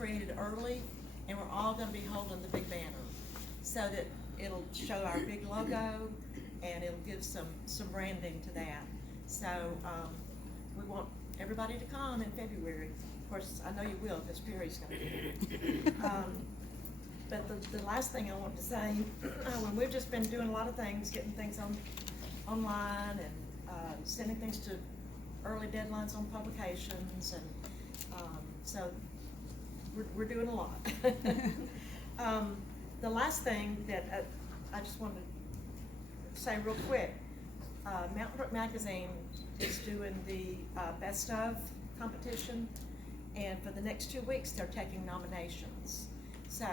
created early, and we're all gonna be holding the big banner, so that it'll show our big logo, and it'll give some branding to that. So, we want everybody to come in February. Of course, I know you will, because Perry's gonna be there. But the last thing I want to say, when we've just been doing a lot of things, getting things online and sending things to early deadlines on publications, and so we're doing a lot. The last thing that I just wanted to say real quick, Mountain Brook Magazine is doing the Best Of competition, and for the next 2 weeks they're taking nominations. So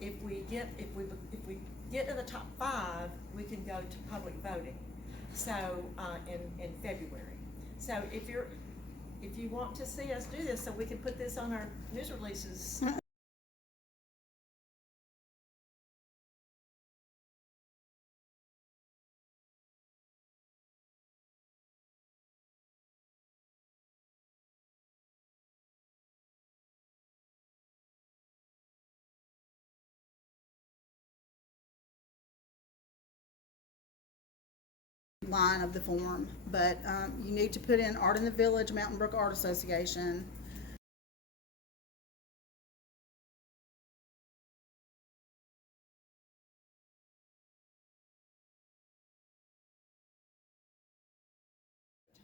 if we get in the top 5, we can go to public voting. So in February. So if you want to see us do this, so we can put this on our news releases. Line of the form, but you need to put in Art in the Village, Mountain Brook Art Association.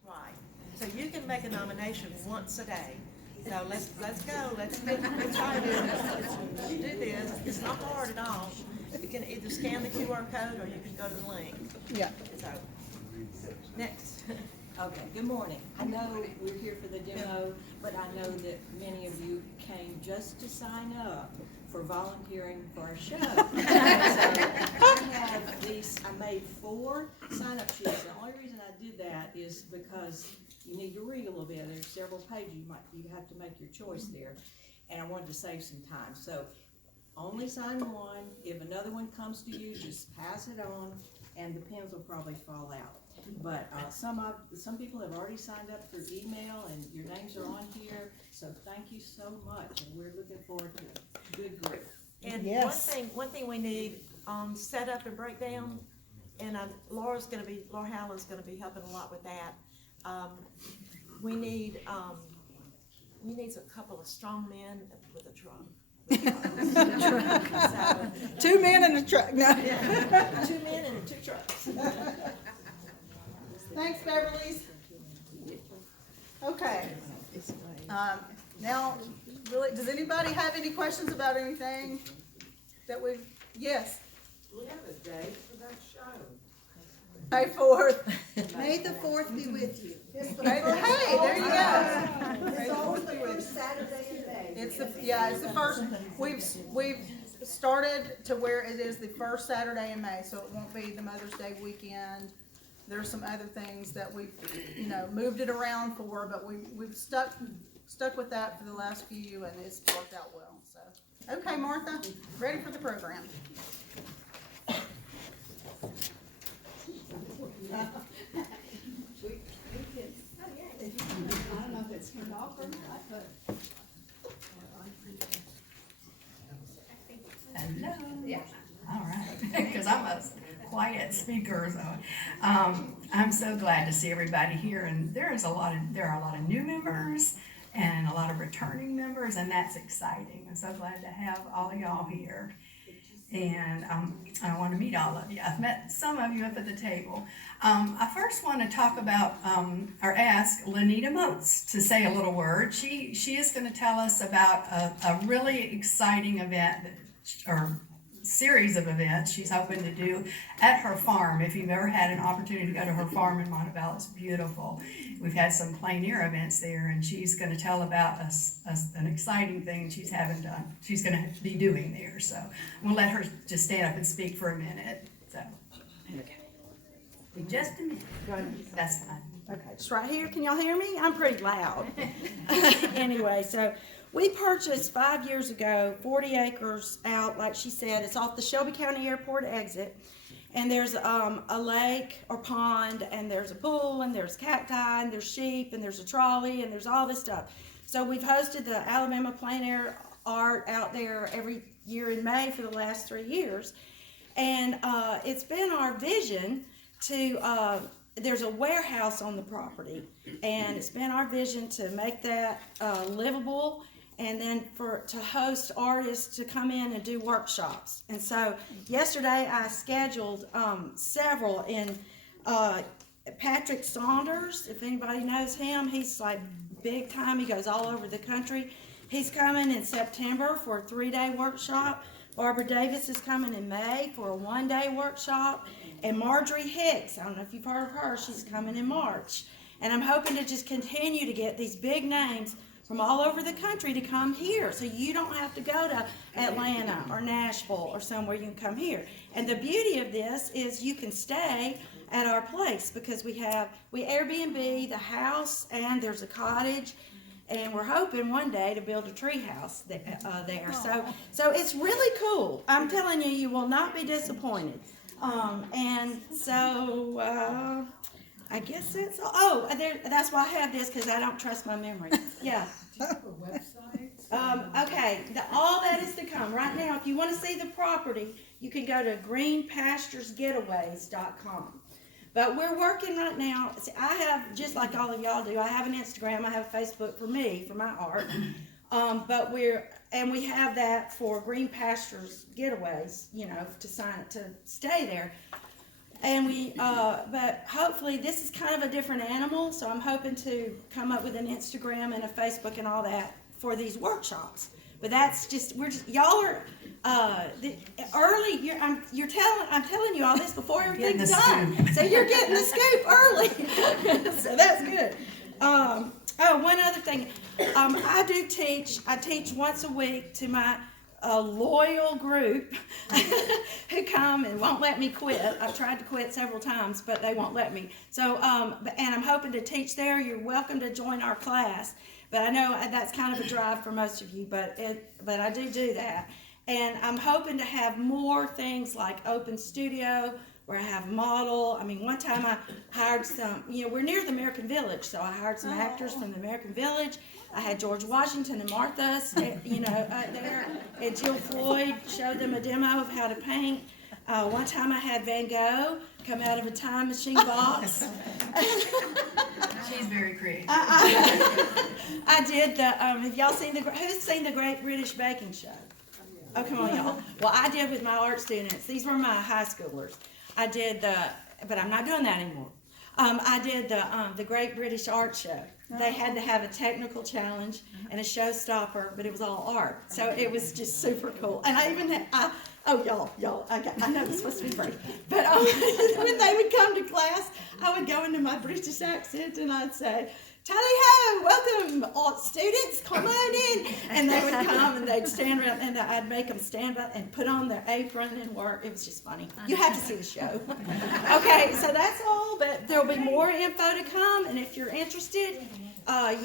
Right. So you can make a nomination once a day. So let's go. Let's try to do this. It's not hard at all. You can either scan the QR code or you can go to the link. Yeah. So next. Okay, good morning. I know we're here for the demo, but I know that many of you came just to sign up for volunteering for our show. So I have these, I made 4 sign-up sheets. The only reason I did that is because you need to read a little bit. There's several pages, you have to make your choice there. And I wanted to save some time. So only sign one. If another one comes to you, just pass it on, and the pens will probably fall out. But some people have already signed up through email, and your names are on here. So thank you so much, and we're looking forward to a good group. And Yes. one thing we need on setup and breakdown, and Laura Howland's gonna be helping a lot with that. We need a couple of strong men with a truck. So, 2 men in a truck. No. 2 men and 2 trucks. Thanks, Beverly's. Okay. Now, really, does anybody have any questions about anything that we've? Yes. We have a date for that show. May 4th. May the 4th be with you. Hey, there you go. It's always the first Saturday in May. It's the first. We've started to where it is the first Saturday in May, so it won't be the Mother's Day weekend. There's some other things that we've, moved it around for, but we've stuck with that for the last few, and it's worked out well. So, okay, Martha, ready for the program. I don't know if it's turned off or not, but. Hello. Yeah. All right. Because I'm a quiet speaker, so I'm so glad to see everybody here. And there are a lot of new members and a lot of returning members, and that's exciting. I'm so glad to have all of y'all here. And I want to meet all of you. I've met some of you up at the table. I first want to talk about or ask Lenita Moats to say a little word. She is going to tell us about a really exciting event or series of events she's hoping to do at her farm. If you've ever had an opportunity to go to her farm in Montebello, it's beautiful. We've had some plein air events there, and she's going to tell about an exciting thing she's going to be doing there. So we'll let her just stand up and speak for a minute. So, okay. In just a minute. Go ahead. That's fine. Okay, just right here. Can y'all hear me? I'm pretty loud. Anyway, so we purchased 5 years ago 40 acres out, like she said. It's off the Shelby County Airport exit. And there's a lake or pond, and there's a pool, and there's cacti, and there's sheep, and there's a trolley, and there's all this stuff. So we've hosted the Alabama Plein Air Art out there every year in May for the last 3 years. And it's been our vision to, there's a warehouse on the property, and it's been our vision to make that livable, and then to host artists to come in and do workshops. And so yesterday I scheduled several in Patrick Saunders, if anybody knows him, he's like big time, he goes all over the country. He's coming in September for a 3-day workshop. Barbara Davis is coming in May for a 1-day workshop. And Marjorie Hicks, I don't know if you've heard of her, she's coming in March. And I'm hoping to just continue to get these big names from all over the country to come here, so you don't have to go to Atlanta or Nashville or somewhere, you can come here. And the beauty of this is you can stay at our place, because we Airbnb the house, and there's a cottage, and we're hoping one day to build a tree house there. So it's really cool. I'm telling you, you will not be disappointed. And so I guess that's all. Oh, that's why I have this, because I don't trust my memory. Yeah. Do you have a website? Okay, all that is to come. Right now, if you want to see the property, you can go to greenpasturesgetaways.com. But we're working right now. See, I have, just like all of y'all do, I have an Instagram, I have a Facebook for me, for my art. But we have that for Green Pastures Getaways, you know, to stay there. And but hopefully this is kind of a different animal, so I'm hoping to come up with an Instagram and a Facebook and all that for these workshops. But that's just, y'all are early. I'm telling you all this before everything's done. So you're getting the scoop early. So that's good. Oh, one other thing. I teach once a week to my loyal group who come and won't let me quit. I've tried to quit several times, but they won't let me. So, and I'm hoping to teach there. You're welcome to join our class. But I know that's kind of a drive for most of you, but I do that. And I'm hoping to have more things like open studio, where I have model. I mean, one time I hired some, we're near the American Village, so I hired some actors from the American Village. I had George Washington and Martha, there, and Jill Floyd showed them a demo of how to paint. One time I had Van Gogh come out of a time machine box. She's very creative. I did have y'all seen who's seen the Great British Baking Show? Oh, come on, y'all. Well, I did with my art students. These were my high schoolers. I did but I'm not doing that anymore. I did the Great British Art Show. They had to have a technical challenge and a showstopper, but it was all art. So it was just super cool. And I even had, y'all, I know this is supposed to be brief, but when they would come to class, I would go into my British accent and I'd say, "Tally-ho, welcome, all students, come on in." And they would come and they'd stand around, and I'd make them stand up and put on their apron and work. It was just funny. You have to see the show. Okay, so that's all, but there'll be more info to come, and if you're interested,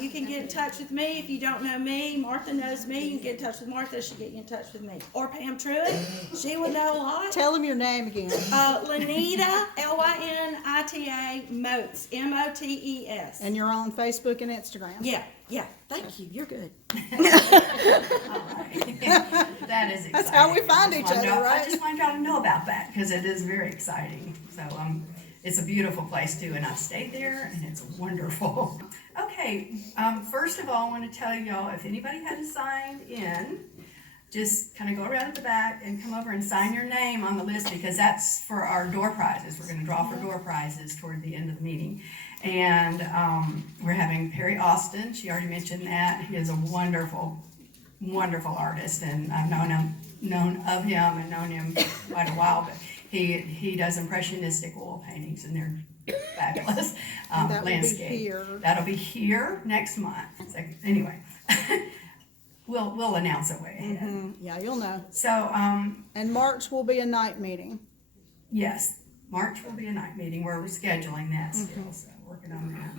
you can get in touch with me. If you don't know me, Martha knows me. You can get in touch with Martha. She'll get you in touch with me. Or Pam Truitt. She will know a lot. Tell them your name again. Lynita, Lynita Motes, Motes. And you're on Facebook and Instagram. Yeah. Thank you. You're good. All right. That is exciting. That's how we find each other, right? I just wanted y'all to know about that, because it is very exciting. So it's a beautiful place too, and I've stayed there, and it's wonderful. Okay, first of all, I want to tell y'all, if anybody hadn't signed in, just kind of go around at the back and come over and sign your name on the list, because that's for our door prizes. We're going to draw for door prizes toward the end of the meeting. And we're having Perry Austin. She already mentioned that. He is a wonderful, wonderful artist, and I've known of him and known him quite a while, but he does impressionistic oil paintings, and they're fabulous. That will landscape. be here. That'll be here next month. So, anyway, we'll announce it way ahead. Mm-hmm. Yeah, you'll know. So, And March will be a night meeting. yes, March will be a night meeting. We're scheduling that still, so working on that.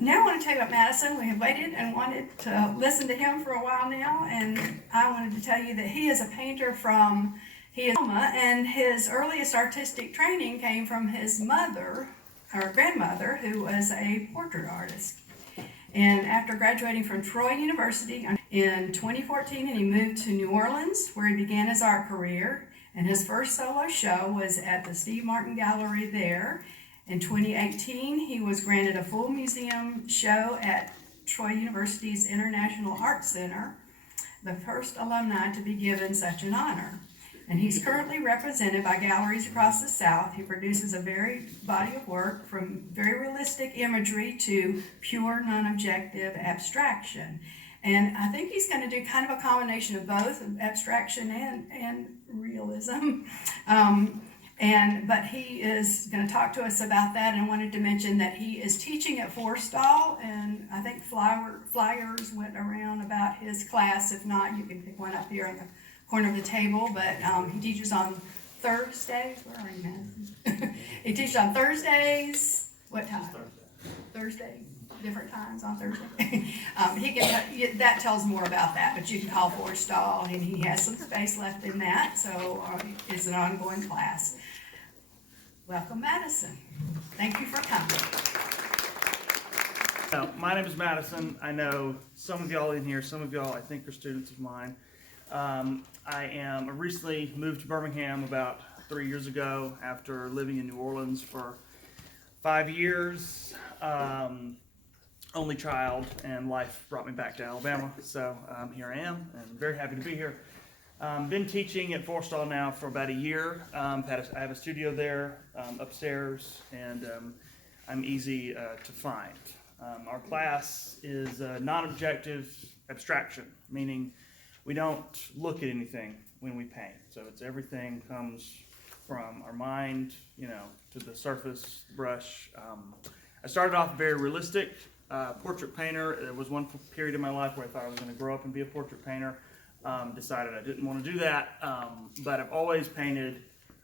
Now I want to tell you about Madison. We have waited and wanted to listen to him for a while now, and I wanted to tell you that he is a painter from and his earliest artistic training came from his mother, or grandmother, who was a portrait artist. And after graduating from Troy University in 2014, he moved to New Orleans, where he began his art career. And his first solo show was at the Steve Martin Gallery there. In 2018, he was granted a full museum show at Troy University's International Arts Center, the first alumni to be given such an honor. And he's currently represented by galleries across the South. He produces a varied body of work, from very realistic imagery to pure non-objective abstraction. And I think he's going to do kind of a combination of both abstraction and realism. But he is going to talk to us about that, and wanted to mention that he is teaching at Forstall, and I think flyers went around about his class. If not, you can pick one up here in the corner of the table. But he teaches on Thursdays. Where are you, Madison? He teaches on Thursdays. What time? Thursday. Different times on Thursday. That tells more about that, but you can call Forstall, and he has some space left in that, so it's an ongoing class. Welcome, Madison. Thank you for coming. My name is Madison. I know some of y'all in here, some of y'all I think are students of mine. I recently moved to Birmingham about 3 years ago after living in New Orleans for 5 years. Only child, and life brought me back to Alabama, so here I am, and I'm very happy to be here. Been teaching at Forstall now for about a year. I have a studio there upstairs, and I'm easy to find. Our class is non-objective abstraction, meaning we don't look at anything when we paint. So it's everything comes from our mind, to the surface brush. I started off very realistic. Portrait painter. There was one period in my life where I thought I was going to grow up and be a portrait painter. Decided I didn't want to do that, but I've always painted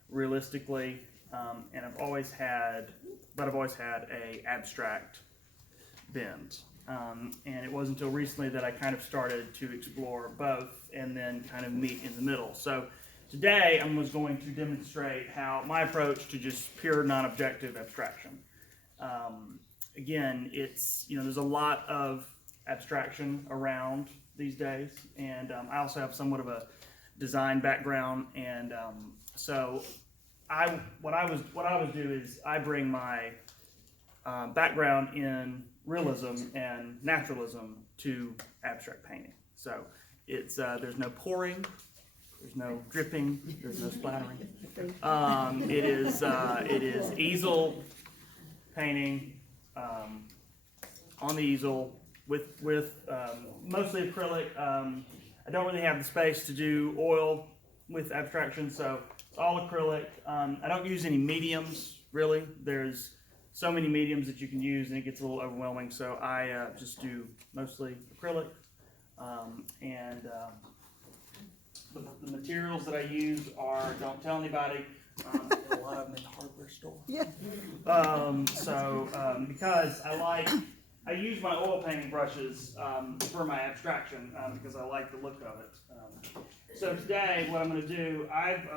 realistically, and I've always had a abstract bent. And it wasn't until recently that I kind of started to explore both and then kind of meet in the middle. So today I was going to demonstrate how my approach to just pure non-objective abstraction. Again, there's a lot of abstraction around these days, and I also have somewhat of a design background, and so what I would do is I bring my background in realism and naturalism to abstract painting. So there's no pouring, there's no dripping, there's no splattering. It is easel painting. On the easel with mostly acrylic. I don't really have the space to do oil with abstraction, so it's all acrylic. I don't use any mediums, really. There's so many mediums that you can use, and it gets a little overwhelming, so I just do mostly acrylic. The materials that I use are, don't tell anybody, a lot of them in the hardware store. Yeah. Because I use my oil painting brushes for my abstraction because I like the look of it. So today, what I'm going to do, I've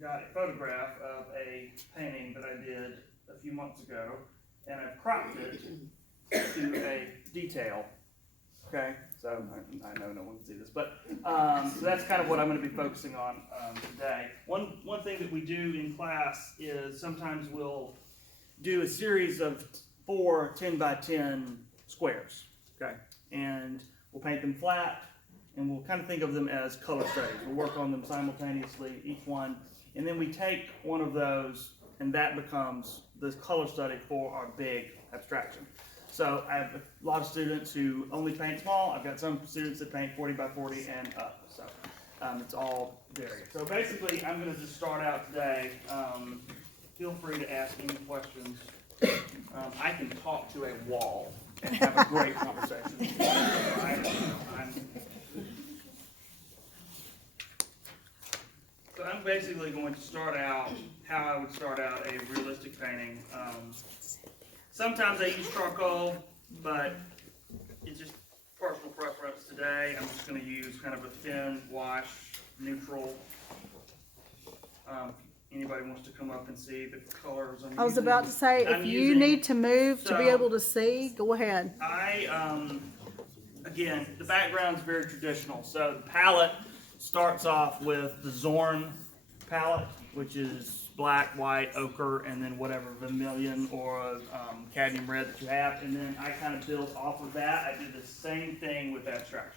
got a photograph of a painting that I did a few months ago, and I've cropped it to a detail. Okay, so I know no one can see this, but so that's kind of what I'm going to be focusing on today. One thing that we do in class is sometimes we'll do a series of 4 10x10 squares, okay, and we'll paint them flat, and we'll kind of think of them as color studies. We'll work on them simultaneously, each one, and then we take one of those, and that becomes the color study for our big abstraction. So I have a lot of students who only paint small. I've got some students that paint 40 by 40 and up. So it's all varied. So basically, I'm going to just start out today. Feel free to ask any questions. I can talk to a wall and have a great conversation. So I'm basically going to start out how I would start out a realistic painting. Sometimes I use charcoal, but it's just personal preference. Today, I'm just going to use kind of a thin wash, neutral anybody wants to come up and see the colors I'm I was using. about to say, I'm if you using- need to move to be so- able to see, go ahead. Again, the background's very traditional. So the palette starts off with the Zorn palette, which is black, white, ochre, and then whatever vermilion or cadmium red that you have. And then I kind of build off of that. I do the same thing with abstraction.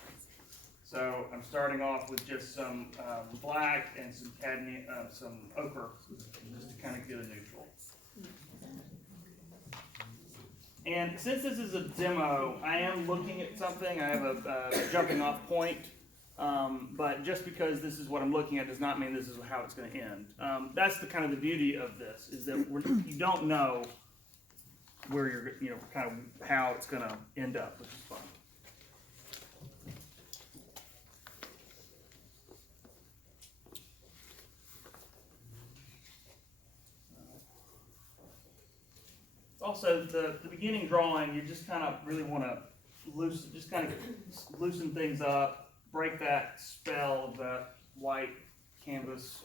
So I'm starting off with just some black and some cadmium, some ochre, just to kind of get a neutral. And since this is a demo, I am looking at something. I have a jumping off point, but just because this is what I'm looking at does not mean this is how it's going to end. That's the kind of the beauty of this, is that you don't know where you're, kind of how it's going to end up, which is fun. Also, the beginning drawing, you just kind of really want to loosen things up, break that spell of that white canvas.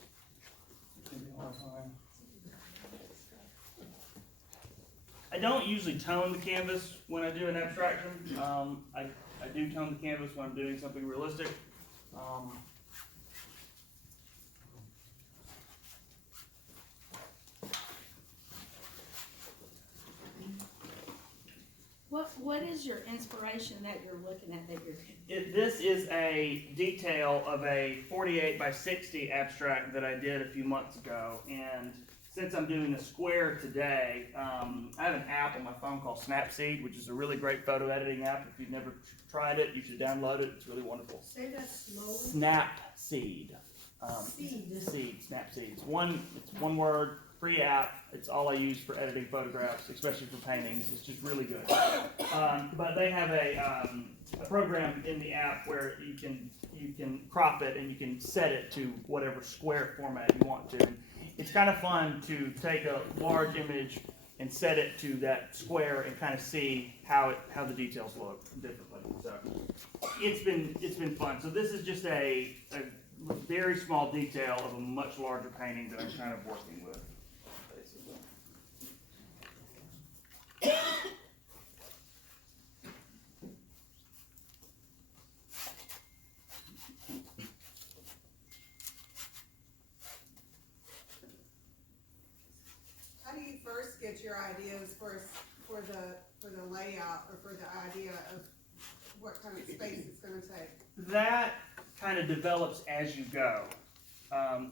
I don't usually tone the canvas when I do an abstraction. I do tone the canvas when I'm doing something realistic. What is your inspiration that you're looking at that you're? This is a detail of a 48 by 60 abstract that I did a few months ago, and since I'm doing a square today, I have an app on my phone called Snapseed, which is a really great photo editing app. If you've never tried it, you should download it. It's really wonderful. Say that slowly. Snapseed. Snapseed. It's one word, free app. It's all I use for editing photographs, especially for paintings. It's just really good. But they have a program in the app where you can crop it and you can set it to whatever square format you want to. It's kind of fun to take a large image and set it to that square and kind of see how the details look differently. So it's been fun. So this is just a very small detail of a much larger painting that I'm kind of working with. Basically. How do you first get your ideas for the layout or for the idea of what kind of space it's going to take? That kind of develops as you go.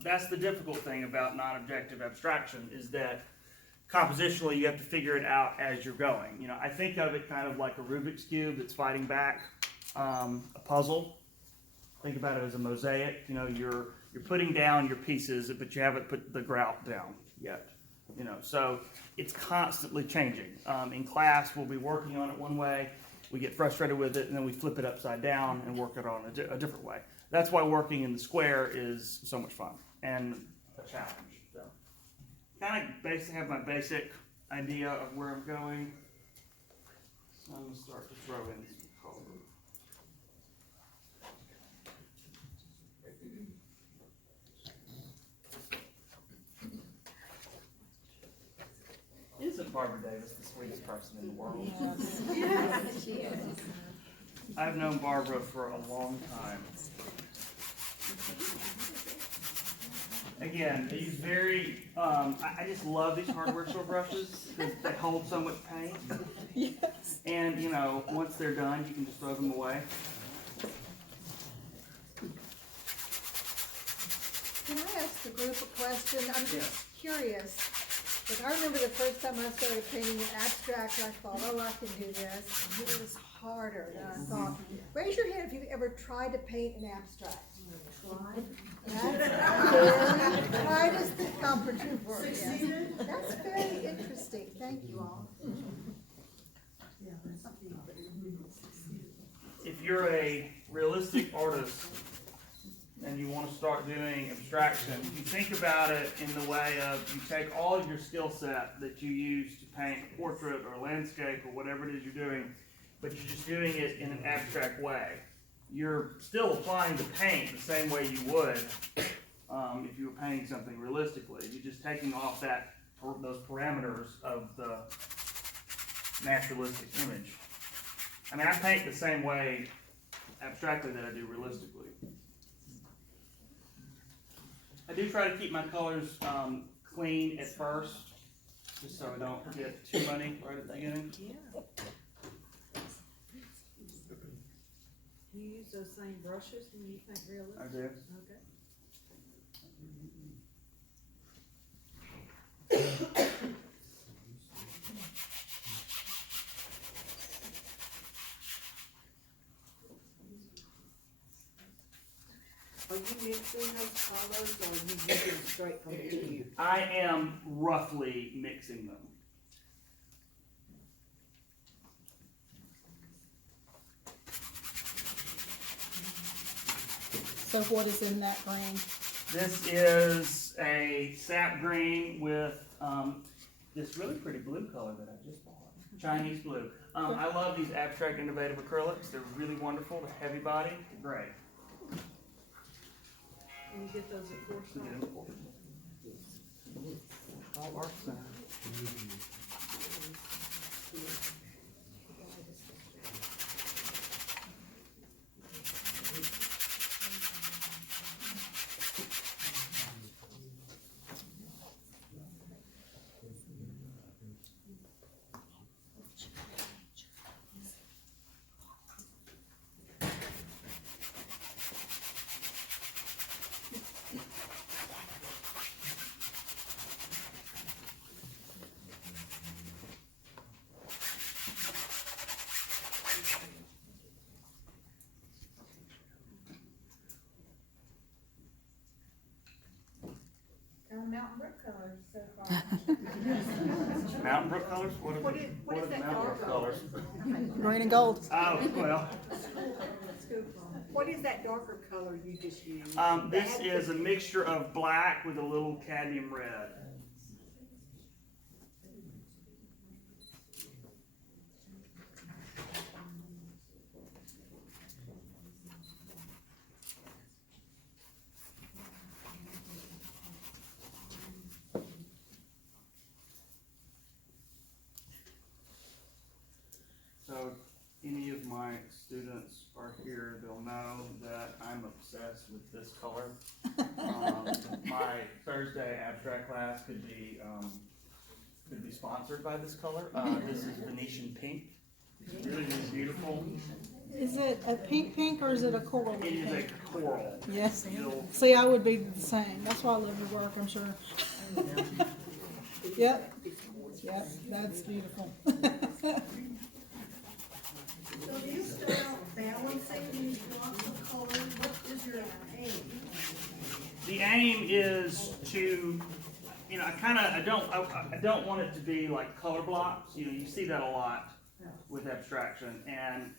That's the difficult thing about non-objective abstraction, is that compositionally you have to figure it out as you're going. I think of it kind of like a Rubik's Cube that's fighting back, a puzzle. Think about it as a mosaic. You're putting down your pieces, but you haven't put the grout down yet. So it's constantly changing. In class, we'll be working on it one way, we get frustrated with it, and then we flip it upside down and work it on a different way. That's why working in the square is so much fun and a challenge. So, kind of basically have my basic idea of where I'm going. So I'm going to start to throw in some color. Isn't Barbara Davis the sweetest person in the world? Yes, she is. I've known Barbara for a long time. Again, these very, I just love these hardware store brushes because they hold so much paint. Yes. And, once they're done, you can just throw them away. Can I ask the group a question? I'm Yeah. just curious. Like, I remember the first time I started painting an abstract, I thought, oh, I can do this. And it was harder than I thought. Raise your hand if you've ever tried to paint an abstract. Try does the operative word. Yes. That's very interesting. Thank you all. If you're a realistic artist and you want to start doing abstraction, you think about it in the way of you take all of your skill set that you use to paint a portrait or landscape or whatever it is you're doing, but you're just doing it in an abstract way. You're still applying the paint the same way you would if you were painting something realistically. You're just taking off those parameters of the naturalistic image. I mean, I paint the same way abstractly that I do realistically. I do try to keep my colors clean at first, just so I don't get too muddy right at the beginning. Do you use those same brushes when you paint realistic? I do. Okay. Are you mixing those colors or are you using straight from the tube? I am roughly mixing them. So what is in that green? This is a sap green with this really pretty blue color that I just bought. Chinese blue. I love these abstract innovative acrylics. They're really wonderful. They're heavy body. They're great. And you get those at Forsyth? All art center. Mountain Brook colors so far. Mountain Brook colors? What are the that Mountain Brook dark colors? Green and gold. Oh, well, What is that darker color you just used? this is a mixture of black with a little cadmium red. So, any of my students are here, they'll know that I'm obsessed with this color. My Thursday abstract class could be sponsored by this color. This is Venetian pink. It's really, really beautiful. Is it a pink or is it a coral It is a pink? coral. Yes. You'll- See, I would be the same. That's why I love your work, I'm sure. Yep. Yep, that's beautiful. So do you start out balancing these blocks of colors? What is your aim? The aim is to, you know, I don't want it to be like color blocks. You know, you see that a lot with abstraction, and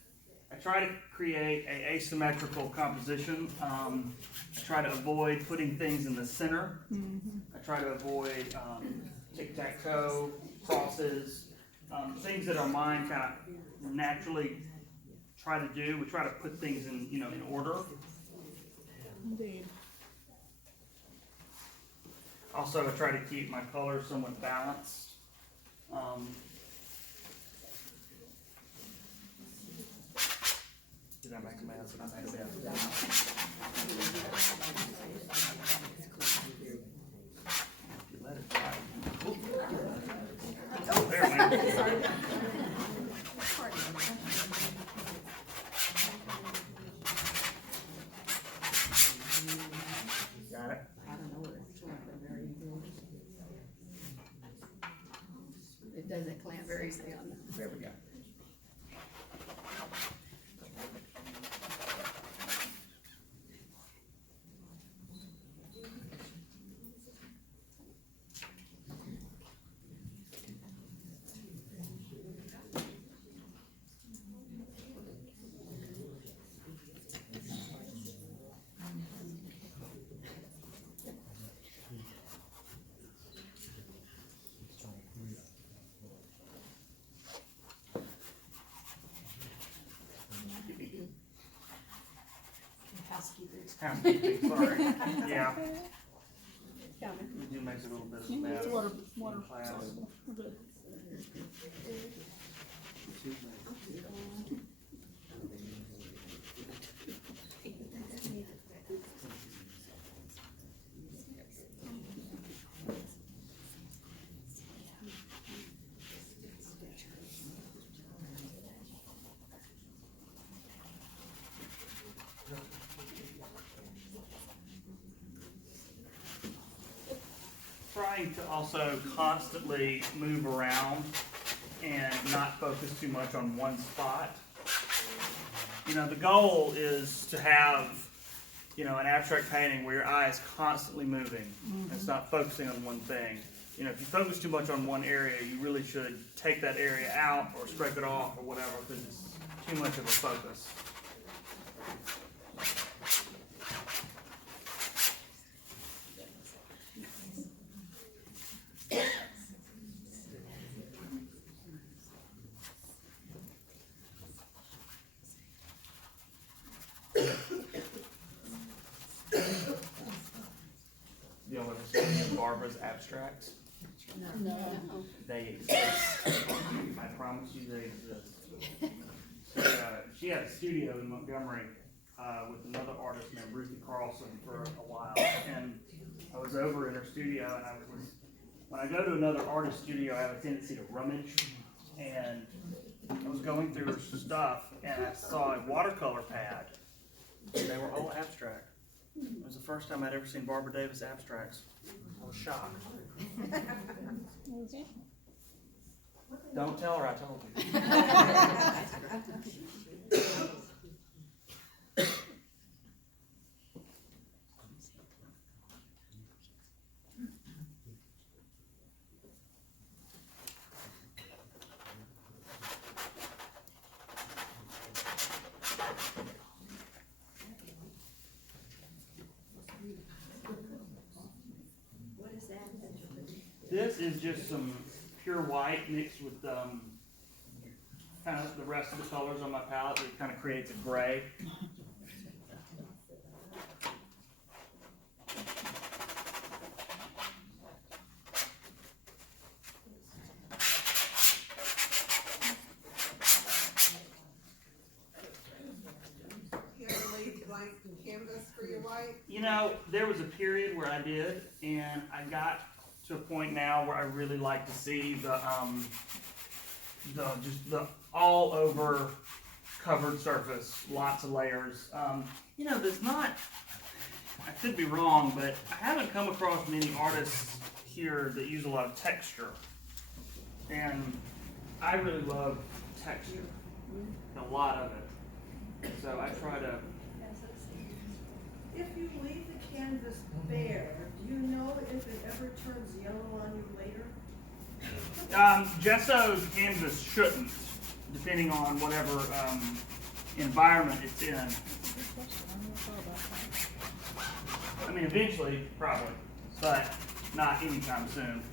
I try to create a asymmetrical composition. I try to avoid putting things in the center. I try to avoid tic-tac-toe, crosses, things that our mind kind of naturally try to do. We try to put things in, you know, in order. Indeed. Also, I try to keep my colors somewhat balanced. Did I make a mess? I made a mess. If you let it dry. Oh, there, man. Got it? It doesn't clamp very easily on them. There we go. Housekeeping, sorry. Yeah. make a little bit of a mess. It's water in class. soluble. We're good. Trying to also constantly move around and not focus too much on one spot. You know, the goal is to have, you know, an abstract painting where your eye is constantly moving. It's not focusing on one thing. You know, if you focus too much on one area, you really should take that area out or scrape it off or whatever, because it's too much of a focus. You know what I'm saying? Barbara's abstracts. No. They exist. I promise you they exist. She had a studio in Montgomery with another artist named Ruthie Carlson for a while. And I was over in her studio, and when I go to another artist's studio, I have a tendency to rummage. And I was going through her stuff, and I saw a watercolor pad. And they were all abstract. It was the first time I'd ever seen Barbara Davis abstracts. I was shocked. Don't tell her I told you. What is that? This is just some pure white mixed with kind of the rest of the colors on my palette. It kind of creates a gray. You ever leave blank canvas for your white? You know, there was a period where I did, and I got to a point now where I really like to see the all over covered surface, lots of layers. You know, there's not, I could be wrong, but I haven't come across many artists here that use a lot of texture. And I really love texture, a lot of it. So I try to. If you leave the canvas bare, do you know if it ever turns yellow on you later? Gesso canvas shouldn't, depending on whatever environment it's in. I mean, eventually, probably, but not anytime soon.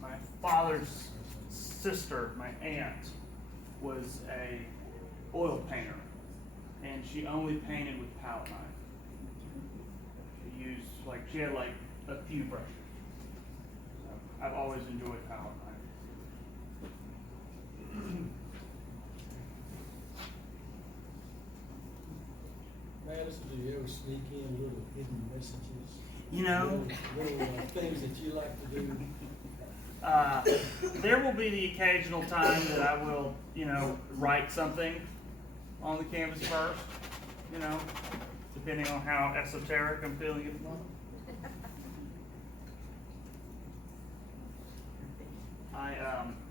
My father's sister, my aunt, was a oil painter, and she only painted with palette knife. She used she had a few brushes. So I've always enjoyed palette knife. Madison, do you ever sneak in little hidden messages? You know, Little things that you like to do? there will be the occasional time that I will, write something on the canvas first, you know, depending on how esoteric I'm feeling at the moment.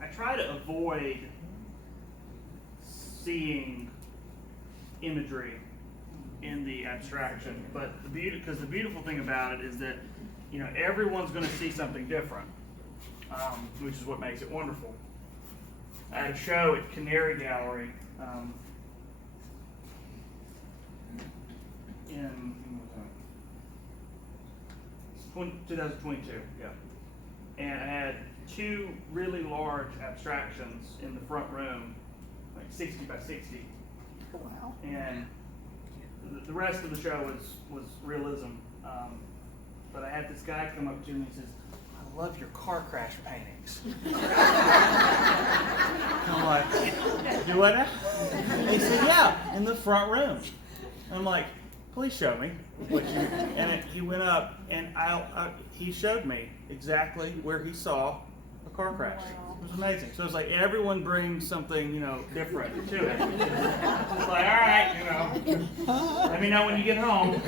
I try to avoid seeing imagery in the abstraction, but because the beautiful thing about it is that, you know, everyone's going to see something different, which is what makes it wonderful. I had a show at Canary Gallery in 2022, yeah. And I had 2 really large abstractions in the front room, like 60 by 60. Wow. And the rest of the show was realism. But I had this guy come up to me and says, "I love your car crash paintings." I'm like, "Do what now?" He said, "Yeah, in the front room." I'm like, "Please show me." He went up and he showed me exactly where he saw a car crash. It was amazing. So it's like everyone brings something, you know, different to it. It's like, all right, you know, let me know when you get home.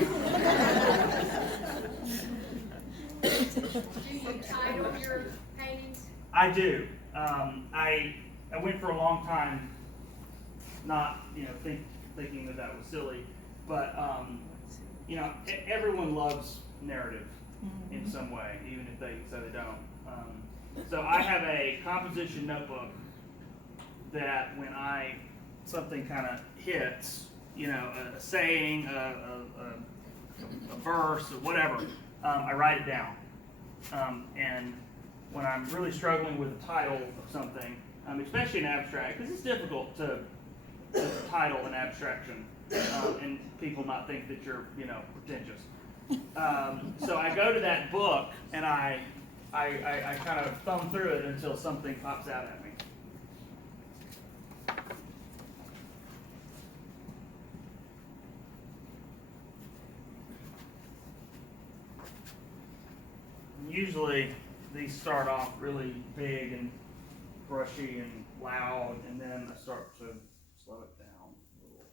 Do you title your paintings? I do. I went for a long time, not, you know, thinking that was silly, but you know, everyone loves narrative in some way, even if they say they don't. So I have a composition notebook that when something kind of hits, you know, a saying, a verse, or whatever, I write it down. And when I'm really struggling with the title of something, especially an abstract, because it's difficult to title an abstraction and people not think that you're, you know, pretentious. So I go to that book and I kind of thumb through it until something pops out at me. Usually these start off really big and brushy and loud, and then I start to slow it down a little.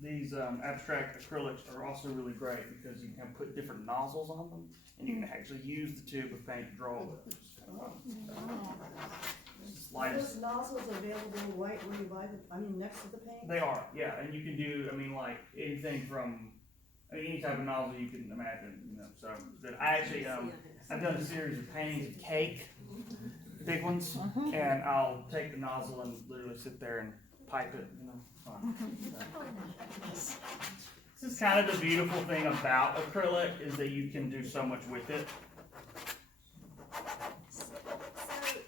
These abstract acrylics are also really great because you can put different nozzles on them, and you can actually use the tube of paint to draw with. Which is kind of fun. So, Are those nozzles available right where you buy next to the paint? They are, yeah, and you can do, like anything from, any type of nozzle you can imagine, you know. So, but I actually, I've done a series of paintings of cake, big ones, and I'll take the nozzle and literally sit there and pipe it, you know. This is kind of the beautiful thing about acrylic, is that you can do so much with it. So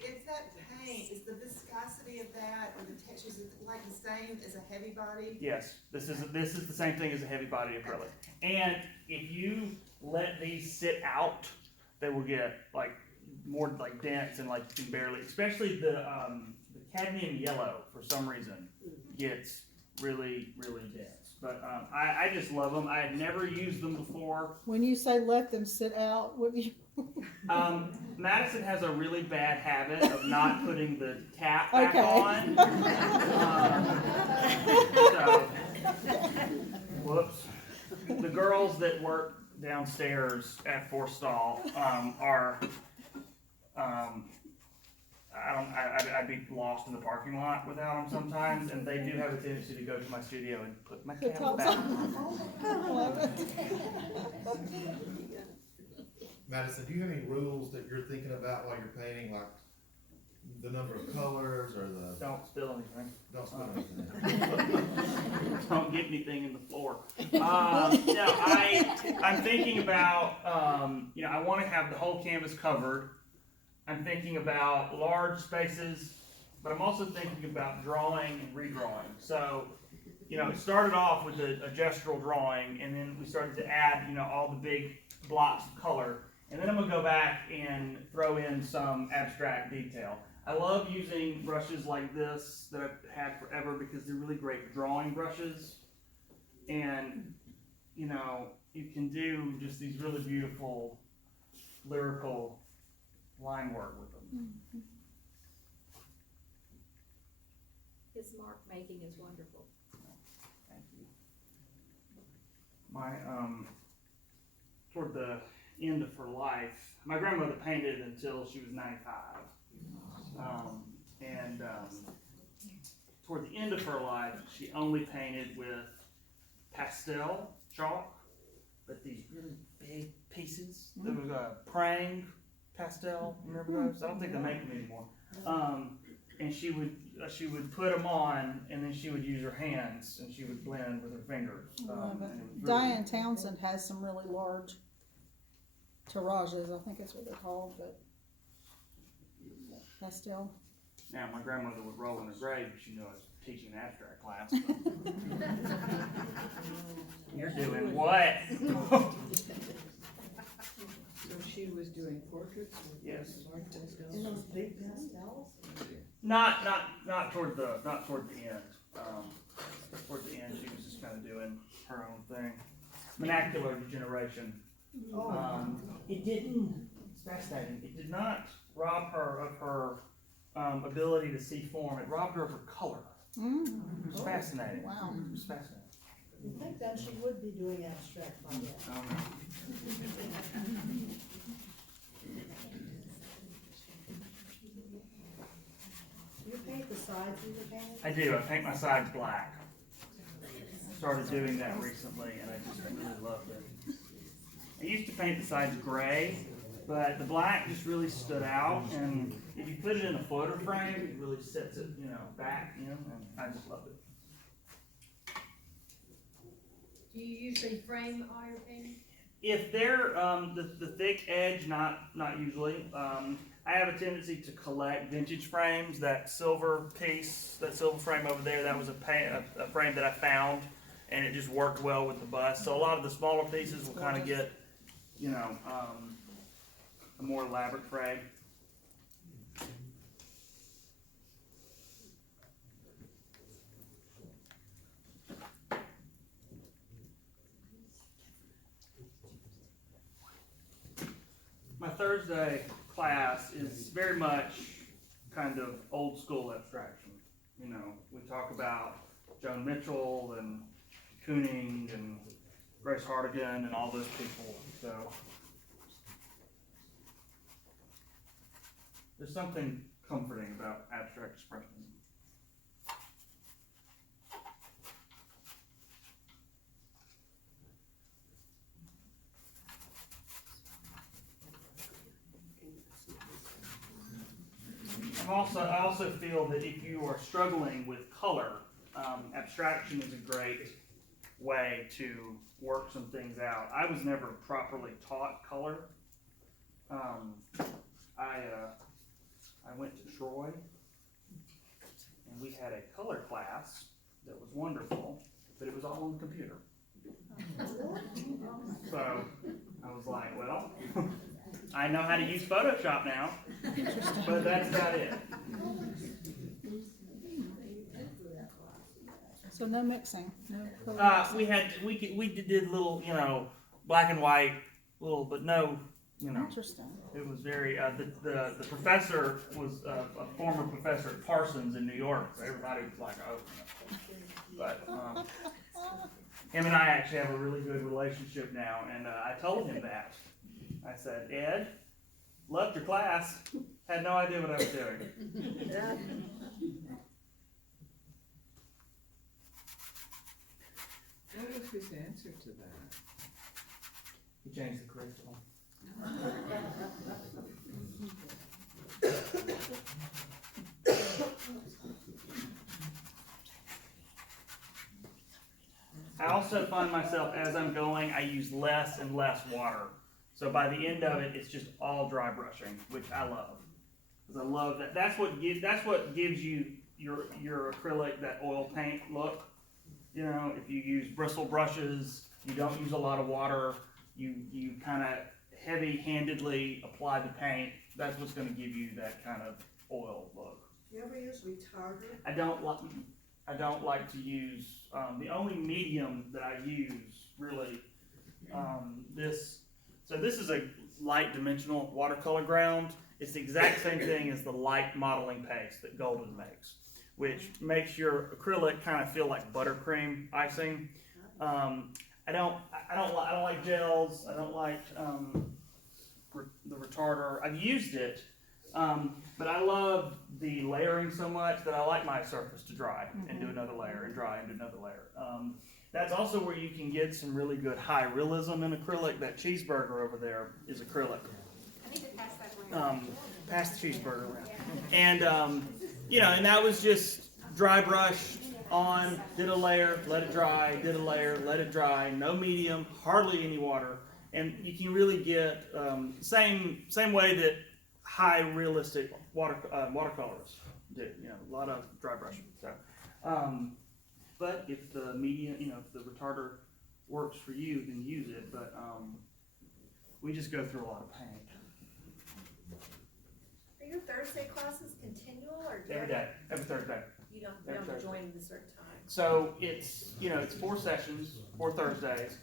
is that paint, is the viscosity of that, or the texture, is it like the same as a heavy body? Yes, this is the same thing as a heavy body acrylic. And if you let these sit out, they will get like more like dense and like you can barely, especially the cadmium yellow for some reason gets really, really dense. But I just love them. I had never used them before. When you say let them sit out, what do you? Madison has a really bad habit of not putting the tap back on. So, whoops. The girls that work downstairs at Forstall are. I'd be lost in the parking lot without them sometimes, and they do have a tendency to go to my studio and put my camera back. Madison, do you have any rules that you're thinking about while you're painting, like the number of colors or the? Don't spill anything. Don't spill anything. Don't don't get anything in the floor. I'm thinking about, I want to have the whole canvas covered. I'm thinking about large spaces, but I'm also thinking about drawing and redrawing. So, it started off with a gestural drawing, and then we started to add, all the big blocks of color. And then I'm going to go back and throw in some abstract detail. I love using brushes like this that I've had forever because they're really great drawing brushes. And, you can do just these really beautiful lyrical line work with them. His mark making is wonderful. Thank you. My, toward the end of her life, my grandmother painted until she was 95. Toward the end of her life, she only painted with pastel chalk, but these really big pieces. There was a praying pastel, remember those? I don't think they make them anymore. And she would put them on, and then she would use her hands, and she would blend with her fingers. I love it. And it was really- Diane Townsend has some really large tirages, I think that's what they're called, but pastel. Now, my grandmother would roll in her grave if she knew I was teaching an abstract class. You're doing what? So she was doing portraits? Yes. In those big pastels? Not toward the end. Toward the end, she was just kind of doing her own thing. Macular degeneration. It didn't. It's fascinating. It did not rob her of her ability to see form. It robbed her of her color. It was fascinating. Wow. It was fascinating. You think then she would be doing abstract by then? Do you paint the sides of the painting? I do. I paint my sides black. Started doing that recently, and I just really loved it. I used to paint the sides gray, but the black just really stood out, and if you put it in a photo frame, it really sets it, back, and I just loved it. Do you usually frame all your paintings? If they're the thick edge, not usually. I have a tendency to collect vintage frames. That silver piece, that silver frame over there, that was a frame that I found, and it just worked well with the bust. So a lot of the smaller pieces will kind of get, a more elaborate frame. My Thursday class is very much kind of old school abstraction. We talk about Joan Mitchell and Kooning and Grace Hardigan and all those people. So there's something comforting about abstract expression. I also feel that if you are struggling with color, abstraction is a great way to work some things out. I was never properly taught color. I went to Troy, and we had a color class that was wonderful, but it was all on the computer. So I was like, well, I know how to use Photoshop now, but that's about it. So no mixing, no color mixing. We did little, black and white, but no, Interesting. It was very, the professor was a former professor at Parsons in New York, so everybody was like, oh. But him and I actually have a really good relationship now, and I told him that. I said, Ed, loved your class, had no idea what I was doing. What was his answer to that? He changed the curriculum. I also find myself, as I'm going, I use less and less water. So by the end of it, it's just all dry brushing, which I love. Because I love that. That's what gives you your acrylic, that oil paint look. You know, if you use bristle brushes, you don't use a lot of water, you kind of heavy-handedly apply the paint. That's what's going to give you that kind of oil look. You ever use retarder? I don't like to use, the only medium that I use really, this is a light dimensional watercolor ground. It's the exact same thing as the light modeling paste that Golden makes, which makes your acrylic kind of feel like buttercream icing. I don't like gels. I don't like the retarder. I've used it, but I love the layering so much that I like my surface to dry and do another layer and dry and do another layer. That's also where you can get some really good high realism in acrylic. That cheeseburger over there is acrylic. I need to pass that around. Pass the cheeseburger around. And, you know, and that was just dry brush on, did a layer, let it dry, did a layer, let it dry, no medium, hardly any water. And you can really get, same way that high realistic watercolors do, you know, a lot of dry brushing. So, but if the medium, you know, if the retarder works for you, then use it. But we just go through a lot of paint. Are your Thursday classes continual or? Every day, every Thursday. You don't Every Thursday. join at a certain time? So it's, you know, it's 4 sessions, 4 Thursdays.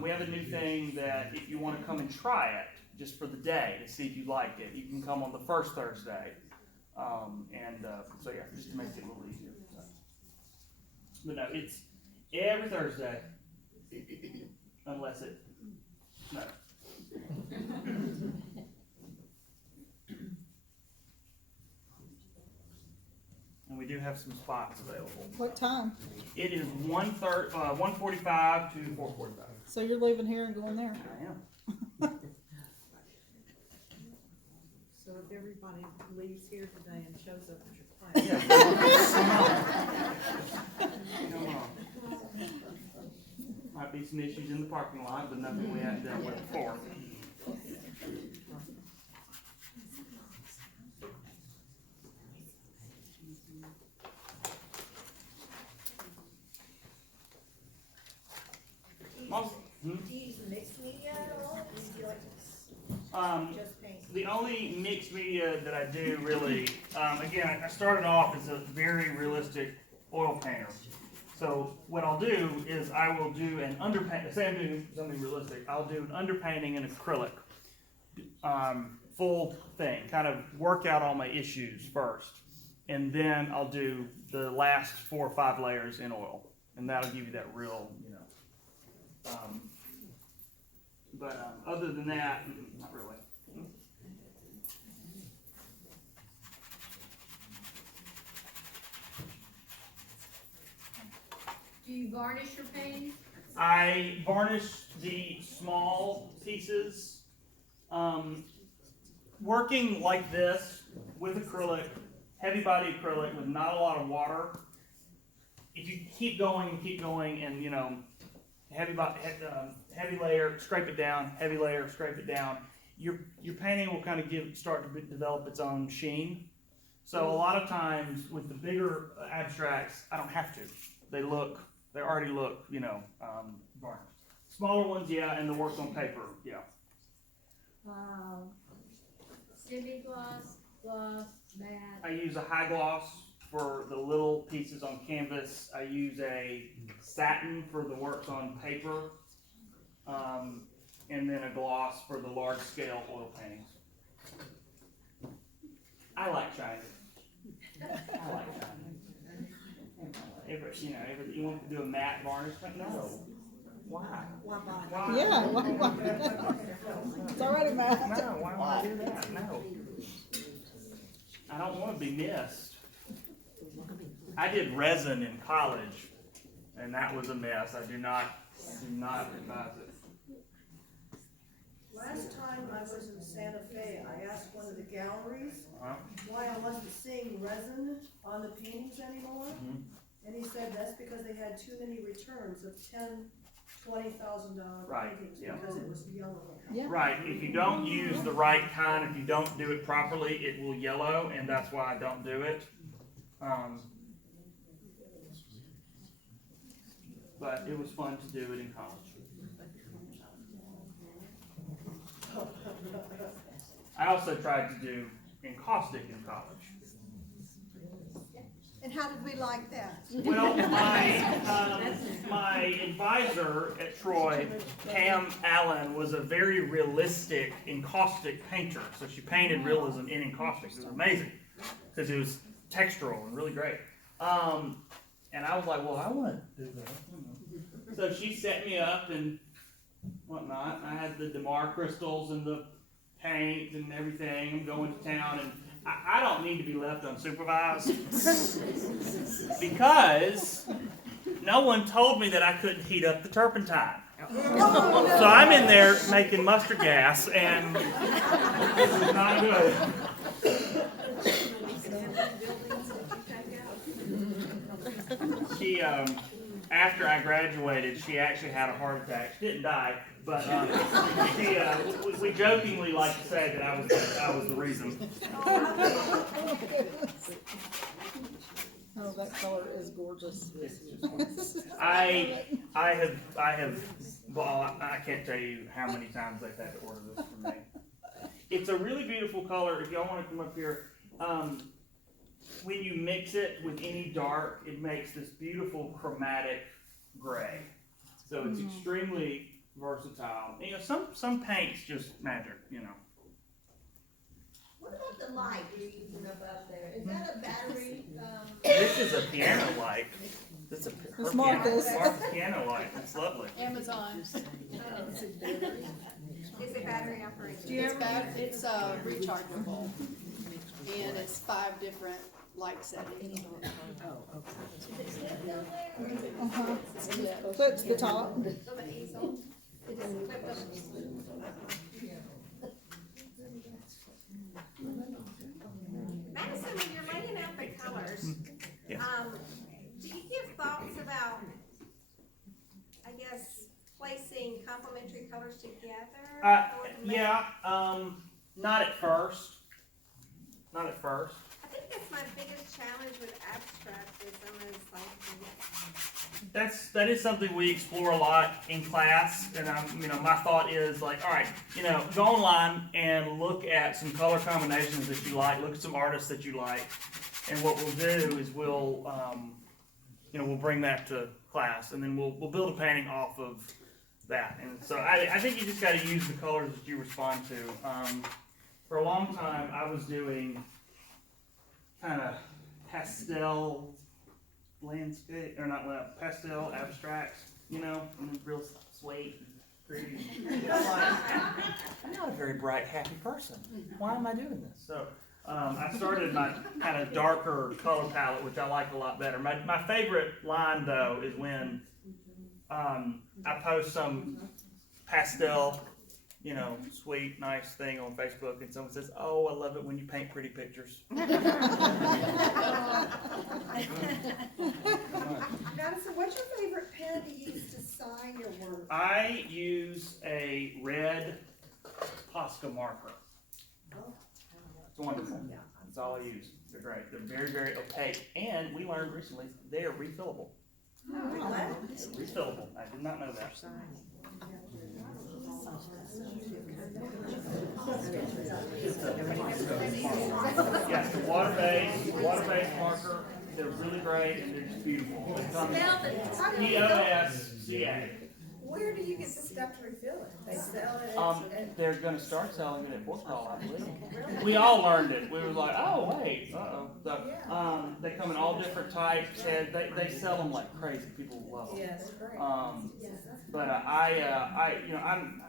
We have a new thing that if you want to come and try it, just for the day to see if you like it, you can come on the first Thursday. So yeah, just to make it a little easier. So. But no, it's every Thursday, unless it, no. And we do have some spots available. What time? It is 1:45 to 4:45. So you're leaving here and going there? I am. So if everybody leaves here today and shows up at your class. Come on. Might be some issues in the parking lot, but nothing we haven't dealt with before. Do you use mixed media at all? Or do you like just paint? The only mixed media that I do really, again, I started off as a very realistic oil painter. So what I'll do is I will do an underpaint, say I'm doing something realistic, I'll do an underpainting in acrylic, full thing, kind of work out all my issues first. And then I'll do the last 4 or 5 layers in oil. And that'll give you that real, you know. Other than that, not really. Do you varnish your paintings? I varnish the small pieces. Working like this with acrylic, heavy body acrylic with not a lot of water, if you keep going and, you know, heavy layer, scrape it down, heavy layer, scrape it down, your painting will kind of start to develop its own sheen. So a lot of times with the bigger abstracts, I don't have to. They already look, you know, varnished. Smaller ones, yeah, and the work on paper, yeah. Semi-gloss, gloss, matte. I use a high gloss for the little pieces on canvas. I use a satin for the works on paper, and then a gloss for the large scale oil paintings. I like shiny. I like shiny. You want to do a matte varnish? No. Why? Why? Yeah. Why? It's already Matt. No, why would I do that? No. I don't want to be missed. I did resin in college, and that was a mess. I do not advise it. Last time I was in Santa Fe, I asked one of the galleries why I wasn't seeing resin on the paintings anymore. And he said that's because they had too many returns of $10,000-$20,000 Right, paintings yeah. because it was yellow. Yeah. Right, if you don't use the right kind, if you don't do it properly, it will yellow, and that's why I don't do it. But it was fun to do it in college. I also tried to do encaustic in college. And how did we like that? Well, my advisor at Troy, Pam Allen, was a very realistic encaustic painter. So she painted realism in encaustic. It was amazing because it was textural and really great. And I was like, well, I want to do that. So she set me up and whatnot. I had the DeMar crystals and the paint and everything. I'm going to town, and I don't need to be left unsupervised because no one told me that I couldn't heat up the turpentine. So I'm in there making mustard gas, and it was not good. She, after I graduated, she actually had a heart attack. She didn't die, but we jokingly like to say that I was the reason. Oh, that color is gorgeous. I have bought, I can't tell you how many times they've had to order this from me. It's a really beautiful color. If y'all want to come up here, when you mix it with any dark, it makes this beautiful chromatic gray. So it's extremely versatile. You know, some paints just magic, you know. What about the light you're using up there? Is that a battery? This is a piano light. This is her Marcus. piano light. It's lovely. Amazon. Is it battery operated? It's rechargeable, and it's 5 different light settings. Flip to the top. So the easel? It just flipped up. Madison, when you're laying out the colors, Yes. do you give thoughts about, I guess, placing complementary colors together? Yeah, not at first. Not at first. I think that's my biggest challenge with abstract is almost like, That is something we explore a lot in class, and my thought is like, all right, go online and look at some color combinations that you like, look at some artists that you like, and what we'll do is we'll bring that to class, and then we'll build a painting off of that. And so I think you just got to use the colors that you respond to. For a long time, I was doing kind of pastel landscape, or not pastel abstracts, and then real sweet and pretty. I'm not a very bright, happy person. Why am I doing this? So I started my kind of darker color palette, which I like a lot better. My favorite line, though, is when I post some pastel, sweet, nice thing on Facebook, and someone says, "Oh, I love it when you paint pretty pictures." Madison, what's your favorite pen to use to sign your work? I use a red Posca marker. It's wonderful. That's all I use. They're great. They're very, very opaque, and we learned recently they are refillable. They're refillable. I did not know that. Yes, the water-based marker. They're really great and they're just beautiful. It comes POSCA. Where do you get the stuff to refill it? They sell it? They're going to start selling it at Fort Hall, I believe. We all learned it. We were like, oh wait, So, they come in all different types, and they sell them like crazy. People love them. Yes, great. But I'm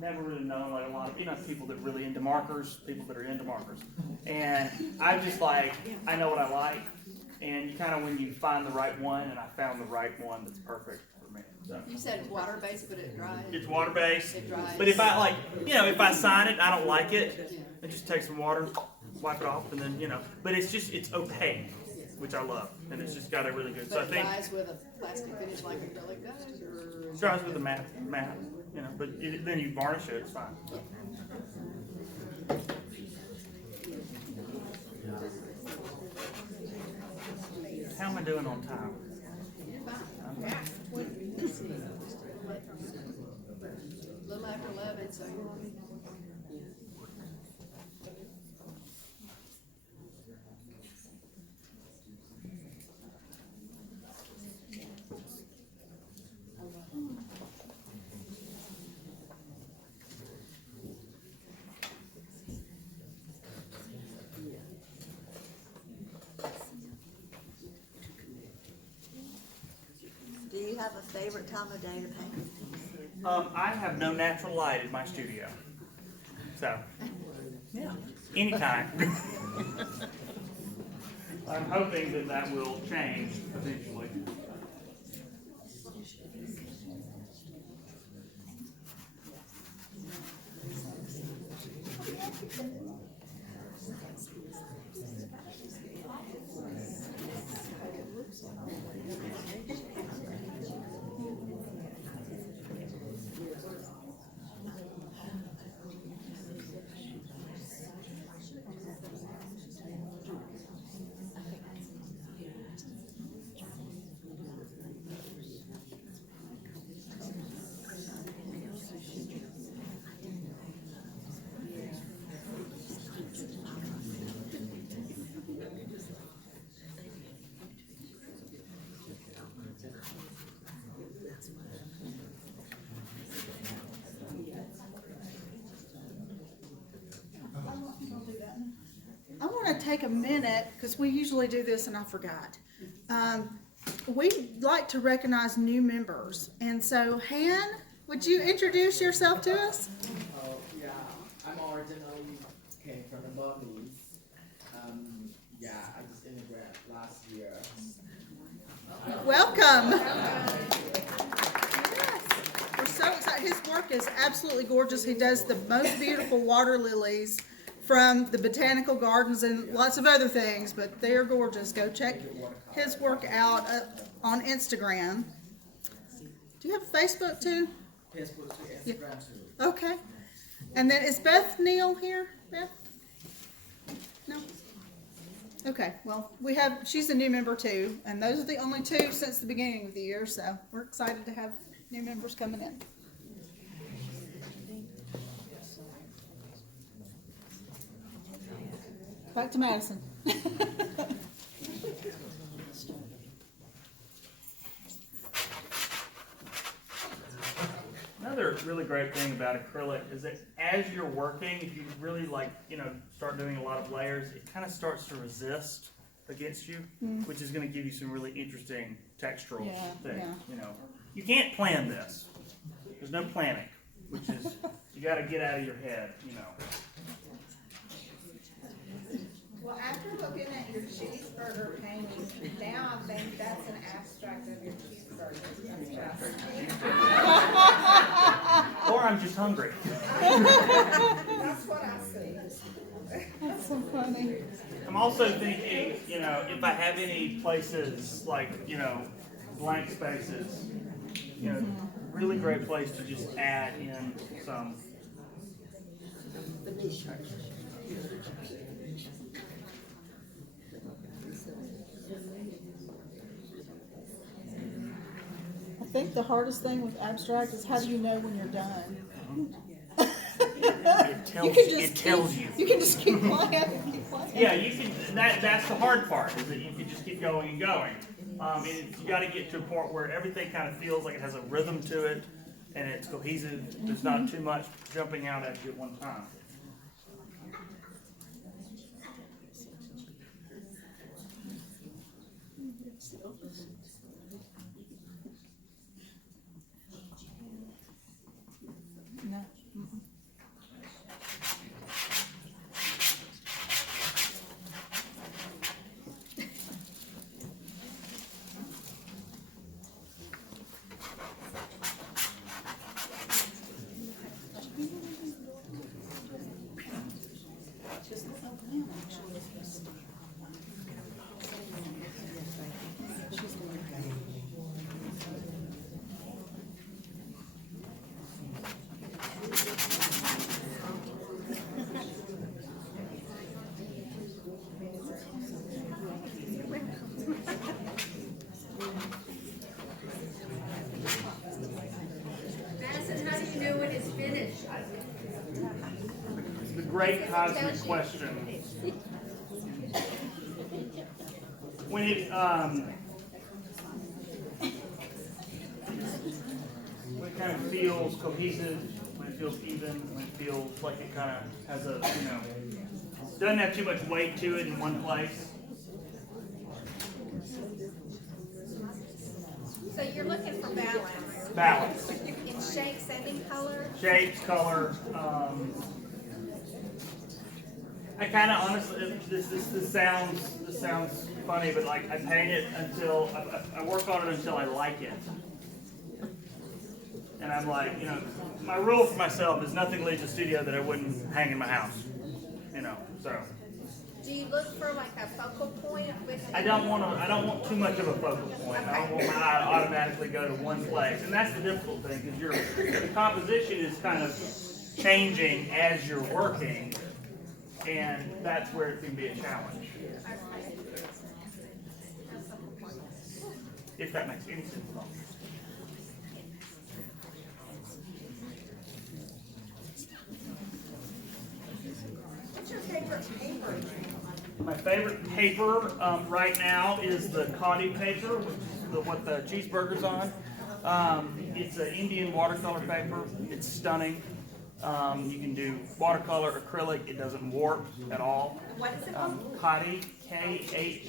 never really known like a lot of people that are really into markers, people that are into markers, and I'm just like, I know what I like, and when you find the right one, and I found the right one that's perfect for me. So. You said it's water-based, but it dries. It's water-based. It dries. But if I if I sign it, I don't like it, I just take some water, wipe it off, and then but it's opaque. which I love, and it's just got a really good. So But I it think dries with a plastic finish like acrylic does, or? it dries with a matte, you know, but then you varnish it, it's fine. How am I doing on time? Yeah. Let's see. A little after 11, so. Do you have a favorite time of day to paint? I have no natural light in my studio, so yeah, anytime. I'm hoping that that will change eventually. I want to take a minute, because we usually do this and I forgot. We'd like to recognize new members. And so, Han, would you introduce yourself to us? Oh, yeah, I'm originally came from the Burmese. Yeah, I just immigrated last year. Welcome. Yes. We're so excited. His work is absolutely gorgeous. He does the most beautiful water lilies from the botanical gardens and lots of other things, but they are gorgeous. Go check his work out on Instagram. Do you have Facebook too? Facebook too, Yeah. Instagram too. Okay. And then is Beth Neal here? Beth? No? Okay, well, she's a new member too, and those are the only two since the beginning of the year, so we're excited to have new members coming in. Back to Madison. Another really great thing about acrylic is that as you're working, if you really start doing a lot of layers, it kind of starts to resist against you, which is going to give you some really interesting textural things. Yeah. You know, you can't plan this. There's no planning, which is you got to get out of your head. You know. Well, after looking at your cheeseburger painting, now I think that's an abstract of your cheeseburger. Or I'm just hungry. That's what I see. That's so funny. I'm also thinking, if I have any places like, blank spaces, really great place to just add in some. I think the hardest thing with abstract is how do you know when you're done? It tells you. You can just keep playing. Yeah, you can. That's the hard part, is that you can just keep going and going. You got to get to a point where everything kind of feels like it has a rhythm to it, and it's cohesive. There's not too much jumping out at you at one time. No. great cosmic question. When it kind of feels cohesive, when it feels even, when it feels like it kind of has a, doesn't have too much weight to it in one place. So you're looking for balance. Balance. In shapes and in color? Shapes, color. I kind of honestly, this sounds funny, but like I paint it until I work on it until I like it, and I'm like, my rule for myself is nothing leaves the studio that I wouldn't hang in my house, So Do you look for like a focal point? I don't want too much of a focal point. I don't want my eye to automatically go to one place, and that's the difficult thing because your composition is kind of changing as you're working. And that's where it can be a challenge. If that makes any sense at all. What's your favorite paper? My favorite paper right now is the Caudy paper, which is what the cheeseburger's on. It's an Indian watercolor paper. It's stunning. You can do watercolor, acrylic. It doesn't warp at all. What is it called? Khadi, Khadi.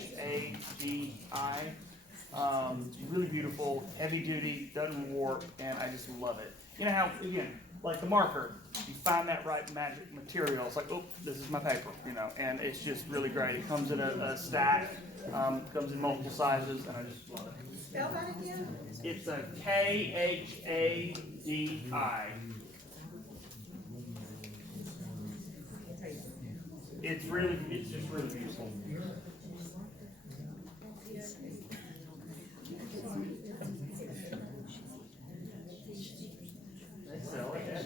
Really beautiful, heavy duty, doesn't warp, and I just love it. You know how, again, like the marker, you find that right magic material. It's like, oh, this is my paper, and it's just really great. It comes in a stack, comes in multiple sizes, and I just love it. Spell that again? It's a Khadi. It's just really beautiful. They sell it at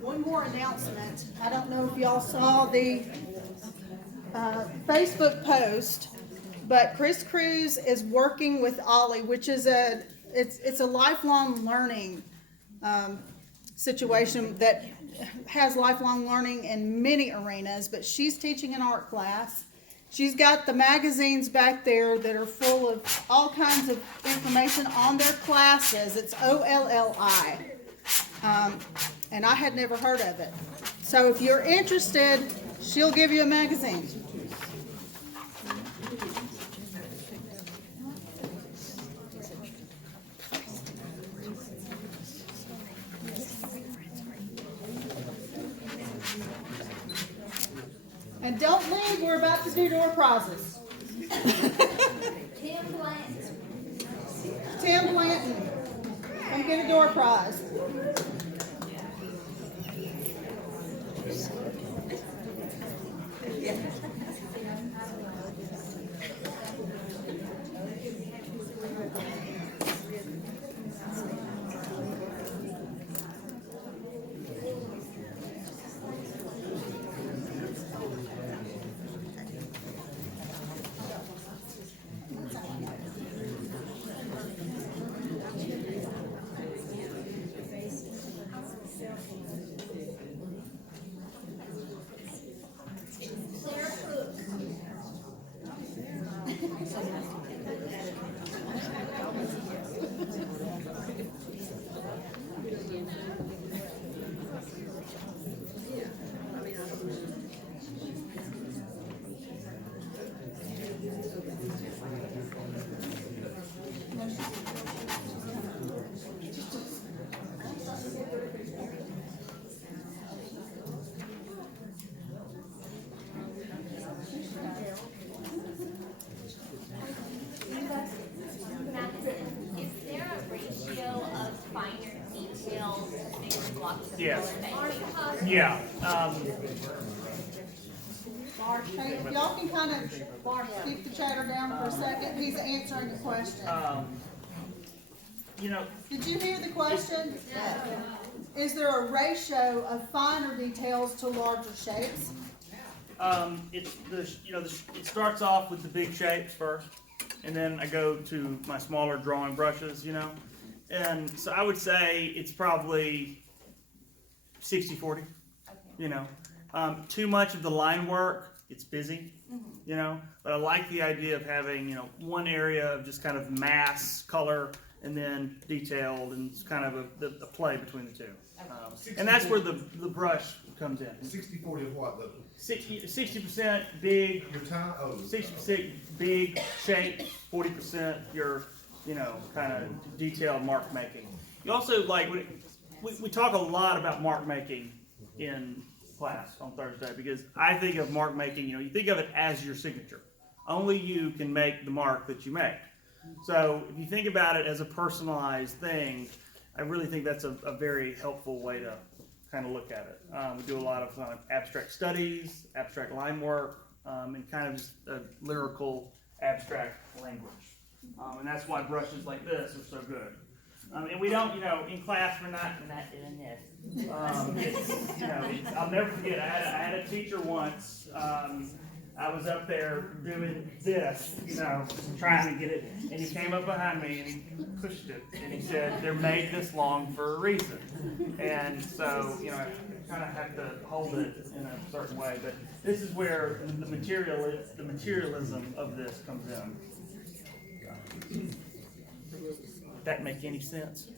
One more announcement. I don't know if y'all saw the Facebook post, but Chris Cruz is working with Ollie, which is it's a lifelong learning situation that has lifelong learning in many arenas, but she's teaching an art class. She's got the magazines back there that are full of all kinds of information on their classes. It's OLLI. And I had never heard of it. So if you're interested, she'll give you a magazine. And don't leave, we're about to do door prizes. Tim Blanton. Come get a door prize. Yes. Yeah. Hey, if y'all can kind of keep the chatter down for a second, he's answering the question. Did you hear the question? Is there a ratio of finer details to larger shapes? It starts off with the big shapes first, and then I go to my smaller drawing brushes, And so I would say it's probably 60-40, you know. Too much of the line work, it's busy, you know, but I like the idea of having, you know, one area of just kind of mass color and then detailed, and it's kind of a play between the two. And that's where the brush comes in. 60-40 of what, though? 60% big, Your time, 60% big shape, 40% your, you know, kind of detailed mark making. You also, like, we talk a lot about mark making in class on Thursday, because I think of mark making, you know, you think of it as your signature. Only you can make the mark that you make. So if you think about it as a personalized thing, I really think that's a very helpful way to kind of look at it. We do a lot of abstract studies, abstract line work, and kind of just a lyrical abstract language. And that's why brushes like this are so good. And we don't, you know, in class we're not doing this. It's, you know, I'll never forget, I had a teacher once, I was up there doing this, you know, trying to get it, and he came up behind me and he pushed it, and he said, "They're made this long for a reason." And so, you know, I kind of have to hold it in a certain way, but this is where the materialism of this comes in. That make any sense?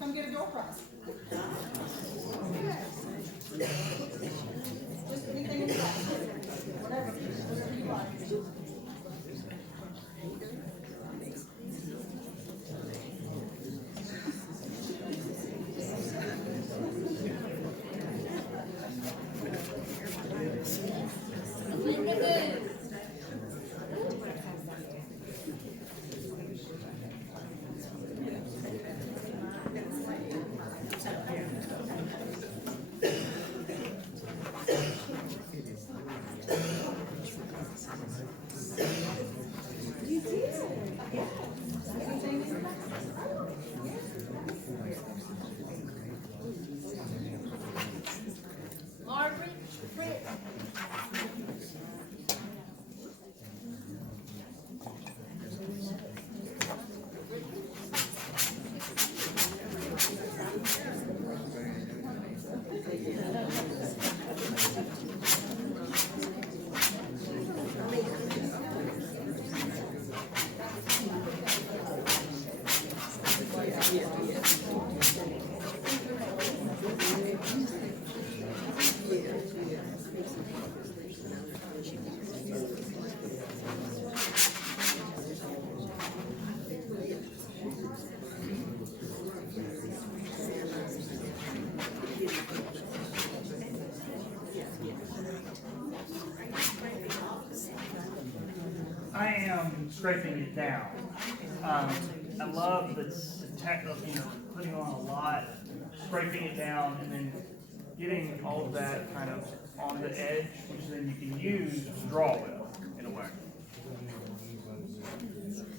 Come get a door prize. Just anything in the box. Whatever you like. I am scraping it down. I love the tech of, putting on a lot, scraping it down, and then getting all of that kind of on the edge, which then you can use to draw with, in a way.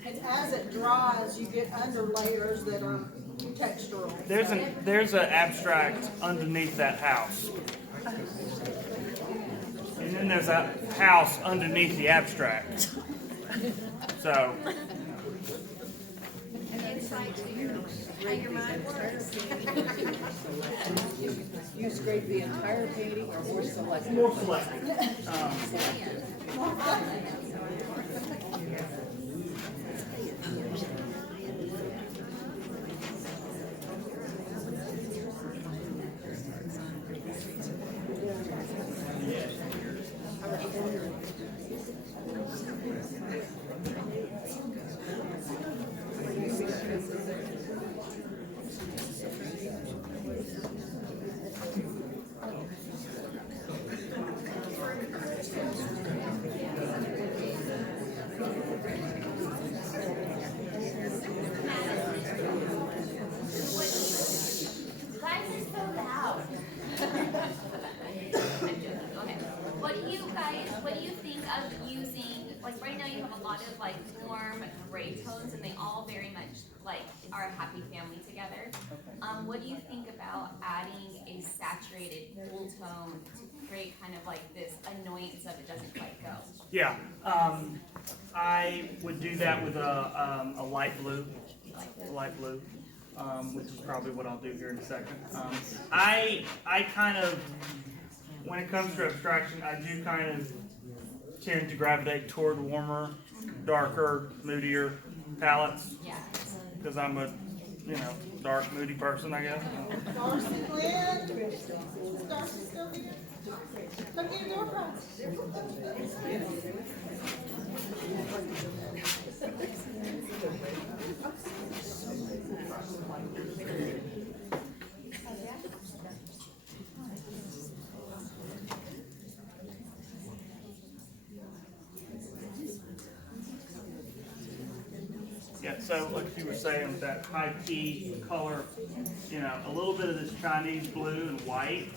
And as it dries, you get under layers that are textural. There's an abstract underneath that house. And then there's a house underneath the abstract. So. An insight to how your mind works. You scrape the entire painting or more selective? More selective. What do you think of using, like right now you have a lot of like warm gray tones and they all very much like are a happy family together. What do you think about adding a saturated cool tone to create kind of like this annoyance of it doesn't quite go? Yeah, I would do that with a light blue, which is probably what I'll do here in a second. I kind of, when it comes to abstraction, I do kind of tend to gravitate toward warmer, darker, moodier palettes. Yeah. Because I'm a, dark, moody person, I guess. Darcy Glenn, is Darcy still here? Come get a door prize. Yeah, so like you were saying with that high key color, a little bit of this Chinese blue and white.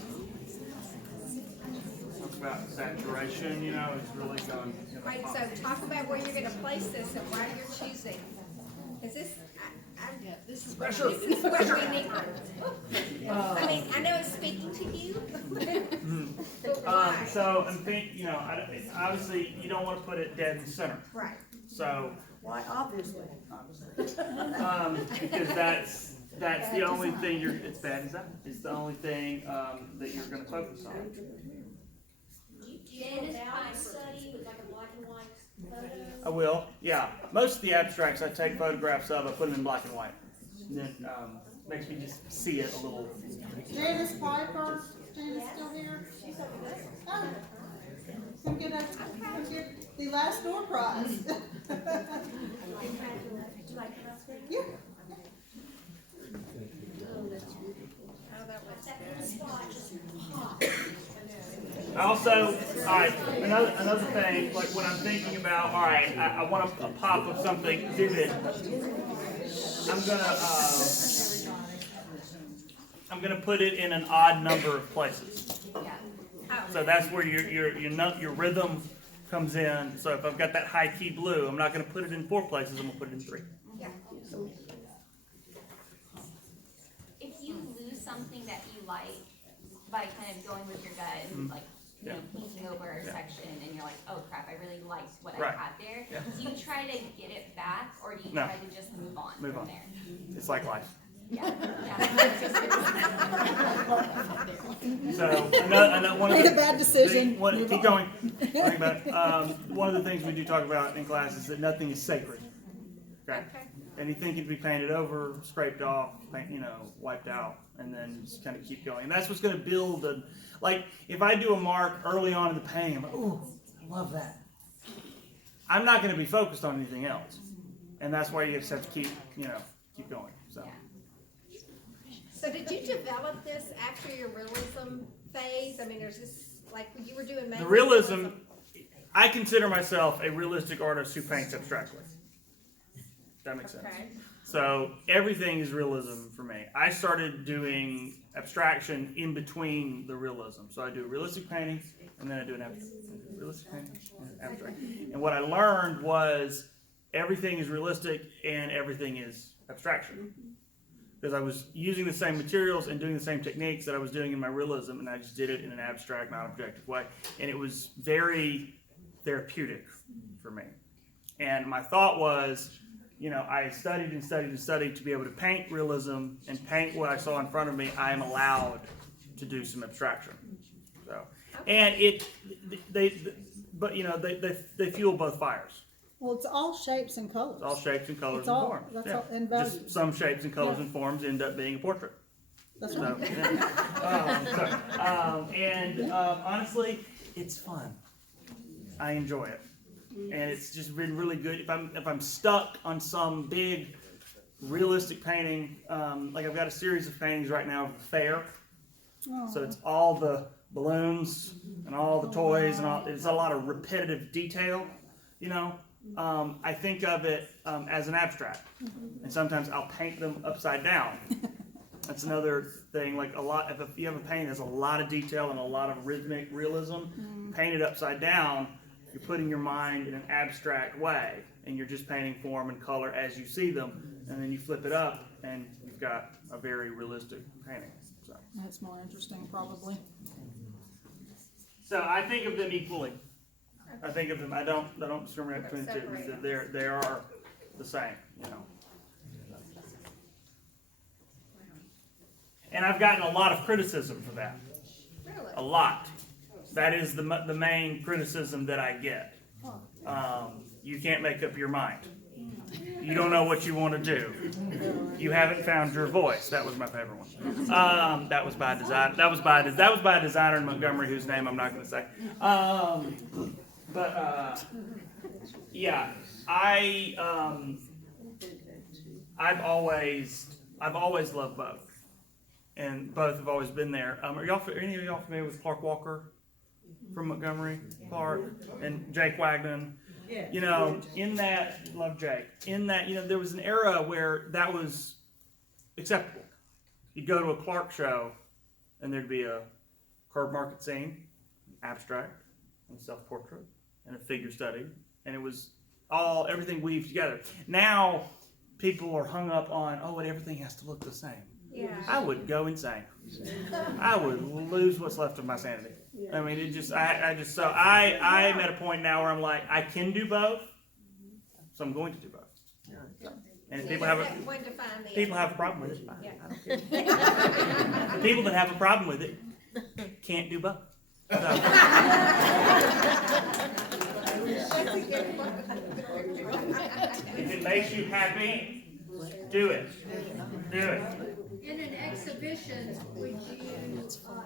Talk about saturation, it's really going. Right, so talk about where you're gonna place this and why you're choosing. Is this, Yeah, this is Pressure. this is where we need. I mean, I know it's speaking to you. But why? So I'm thinking, obviously you don't want to put it dead in the center. Right. So, Why, obviously. because that's the only thing it's bad as that. It's the only thing that you're going to focus on. Study with like a black and white photo? I will, yeah. Most of the abstracts I take photographs of, I put them in black and white. And then makes me just see it a little. Janice Piper, Janice still here? Oh. Come get the last door prize. Yeah. Also, alright, another thing, like when I'm thinking about, alright, I want a pop of something vivid, I'm gonna put it in an odd number of places. So that's where your rhythm comes in. So if I've got that high key blue, I'm not gonna put it in 4 places, I'm gonna put it in 3. Yeah. If you lose something that you like by kind of going with your gut and like, painting over a section and you're like, oh crap, I really liked what I had there. Yeah. Do you try to get it back or do you No. try to just move on from there? It's like life. Yeah. So another one of Made the a bad decision. keep going. Worry about it. One of the things we do talk about in class is that nothing is sacred. Okay. Anything can be painted over, scraped off, wiped out, and then just kind of keep going. And that's what's going to build like if I do a mark early on in the painting, I'm like, ooh, I love that. I'm not going to be focused on anything else, and that's why you just have to keep going. So. So did you develop this after your realism phase? I mean, there's this, like, you were doing mainly The realism, I consider myself a realistic artist who paints abstractly. That makes sense. Okay. So everything is realism for me. I started doing abstraction in between the realism. So I do realistic painting, and then I do an realistic painting and abstract. And what I learned was everything is realistic and everything is abstraction. Because I was using the same materials and doing the same techniques that I was doing in my realism, and I just did it in an abstract, non-objective way. And it was very therapeutic for me. And my thought was, I studied and studied and studied to be able to paint realism and paint what I saw in front of me. I am allowed to do some abstraction. So, and they fuel both fires. Well, it's all shapes and colors. It's all shapes and colors It's and all- forms. that's Yeah. all- and values. Just some shapes and colors Yeah. and forms end up being a portrait. That's So, right. yeah. Honestly, it's fun. I enjoy it, and it's just been really good. If I'm stuck on some big realistic painting, like I've got a series of paintings right now of the fair. So it's all the balloons and all the toys and all. It's a lot of repetitive detail, I think of it as an abstract, and sometimes I'll paint them upside down. That's another thing. Like if you have a painting that's a lot of detail and a lot of rhythmic realism, paint it upside down. You're putting your mind in an abstract way, and you're just painting form and color as you see them, and then you flip it up, and you've got a very realistic painting. So That's more interesting, probably. So I think of them equally. I think of them. I don't discriminate between the two. They are the same, And I've gotten a lot of criticism for that. Really? A lot. That is the main criticism that I get. You can't make up your mind. You don't know what you want to do. You haven't found your voice. That was my favorite one. That was by design. That was by a designer in Montgomery whose name I'm not going to say. Yeah, I've always loved both, and both have always been there. Are any of y'all familiar with Clark Walker from Montgomery? Clark and Jake Wagnon. In that, love Jake. In that, there was an era where that was acceptable. You'd go to a Clark show, and there'd be a curb market scene, abstract, and self-portrait, and a figure study, and it was everything weaved together. Now, people are hung up on, everything has to look the same. Yeah. I would go insane. I would lose what's left of my sanity. I mean, I'm at a point now where I'm like, I can do both, so I'm going to do both. And if people have a problem with it, people that have a problem with it can't do both. So. If it makes you happy, do it. Do it. In an exhibition, would you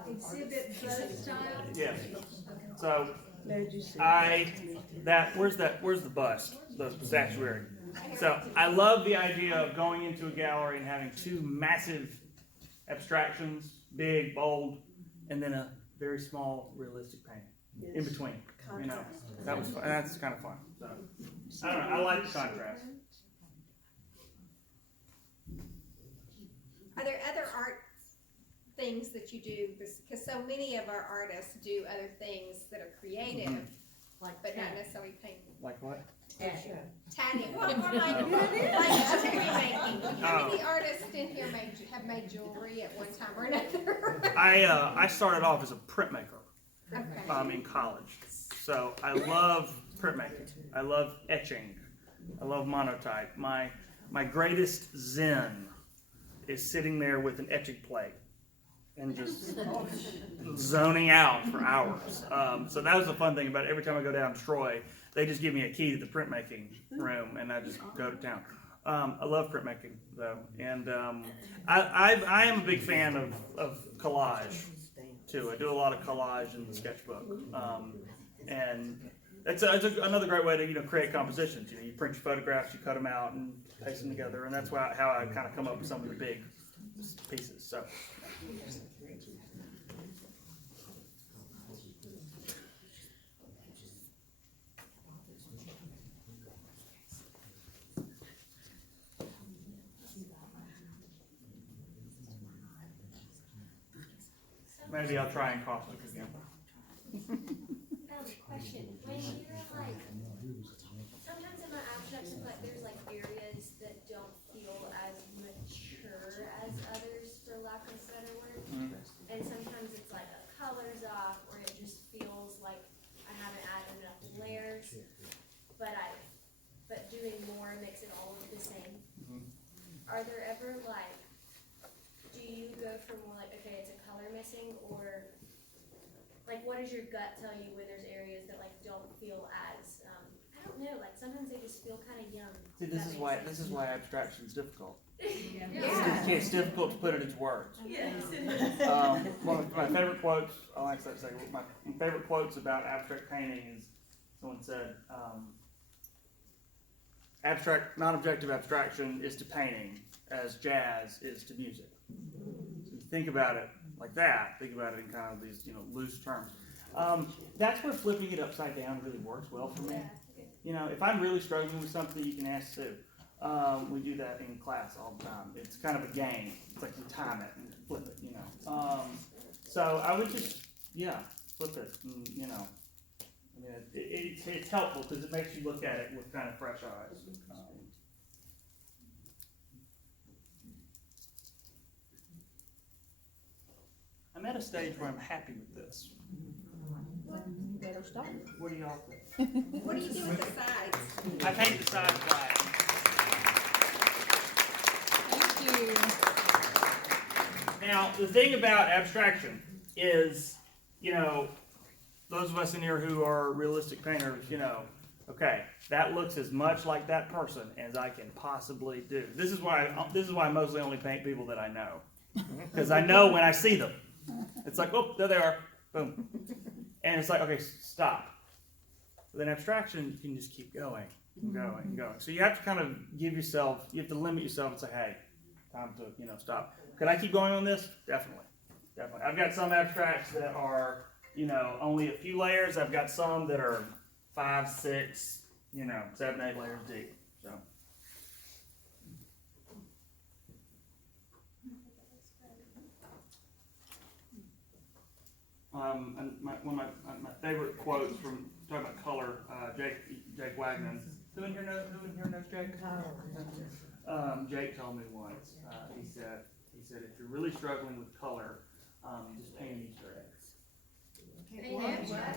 exhibit both styles? Yes. So where's the bust, the statuary? So I love the idea of going into a gallery and having two massive abstractions, big, bold, and then a very small, realistic painting in between. That was fun. That's kind of fun. So I don't know. I like the contrast. Are there other art things that you do? Because so many of our artists do other things that are creative, but not necessarily painting. Like what? Tatting. Well, or like jewelry making. How many artists in here have made jewelry at one time or another? I started off as a printmaker Okay. in college. So I love printmaking. I love etching. I love monotype. My greatest zen is sitting there with an etching plate and just zoning out for hours. So that was the fun thing about it. Every time I go down to Troy, they just give me a key to the printmaking room, and I just go to town. I love printmaking, though, and I am a big fan of collage, too. I do a lot of collage in the sketchbook, and it's another great way to create compositions. You print your photographs, you cut them out, and paste them together, and that's how I kind of come up with some of the big pieces. So. Maybe I'll try and cross it again. Question, when you're like, sometimes in my abstracts, there's like areas that don't feel as mature as others, for lack of a better word. And sometimes it's like a color's off, or it just feels like I haven't added enough layers, but doing more makes it all look the same. Are there ever like, do you go for more like, okay, it's a color missing, or like what does your gut tell you when there's areas that like don't feel as I don't know, like sometimes they just feel kind of young. See, this is why abstraction is difficult. Yeah. It's difficult to put it into words. Yes. One of my favorite quotes, I like to say, my favorite quotes about abstract painting is someone said, non-objective abstraction is to painting as jazz is to music. So you think about it like that, think about it in kind of these, loose terms. That's where flipping it upside down really works well for me. If I'm really struggling with something, you can ask Sue. We do that in class all the time. It's kind of a game. It's like you time it and flip it, So I would just, flip it. And, it's helpful because it makes you look at it with kind of fresh eyes. I'm at a stage where I'm happy with this. You better stop. What do y'all think? What do you do with the sides? I paint the sides black. Thank you. Now, the thing about abstraction is, those of us in here who are realistic painters, okay, that looks as much like that person as I can possibly do. This is why I mostly only paint people that I know, because I know when I see them. It's like, oh, there they are, boom, and it's like, okay, stop. With an abstraction, you can just keep going, and going, and going. So you have to kind of you have to limit yourself and say, hey, time to, stop. Could I keep going on this? Definitely. I've got some abstracts that are, only a few layers. I've got some that are 5, 6, 7, 8 layers deep. So. And one of my favorite quotes from talking about color, Jake Wagner. Who in here knows Jake? Jake told me once. He said if you're really struggling with color, just paint an Easter egg.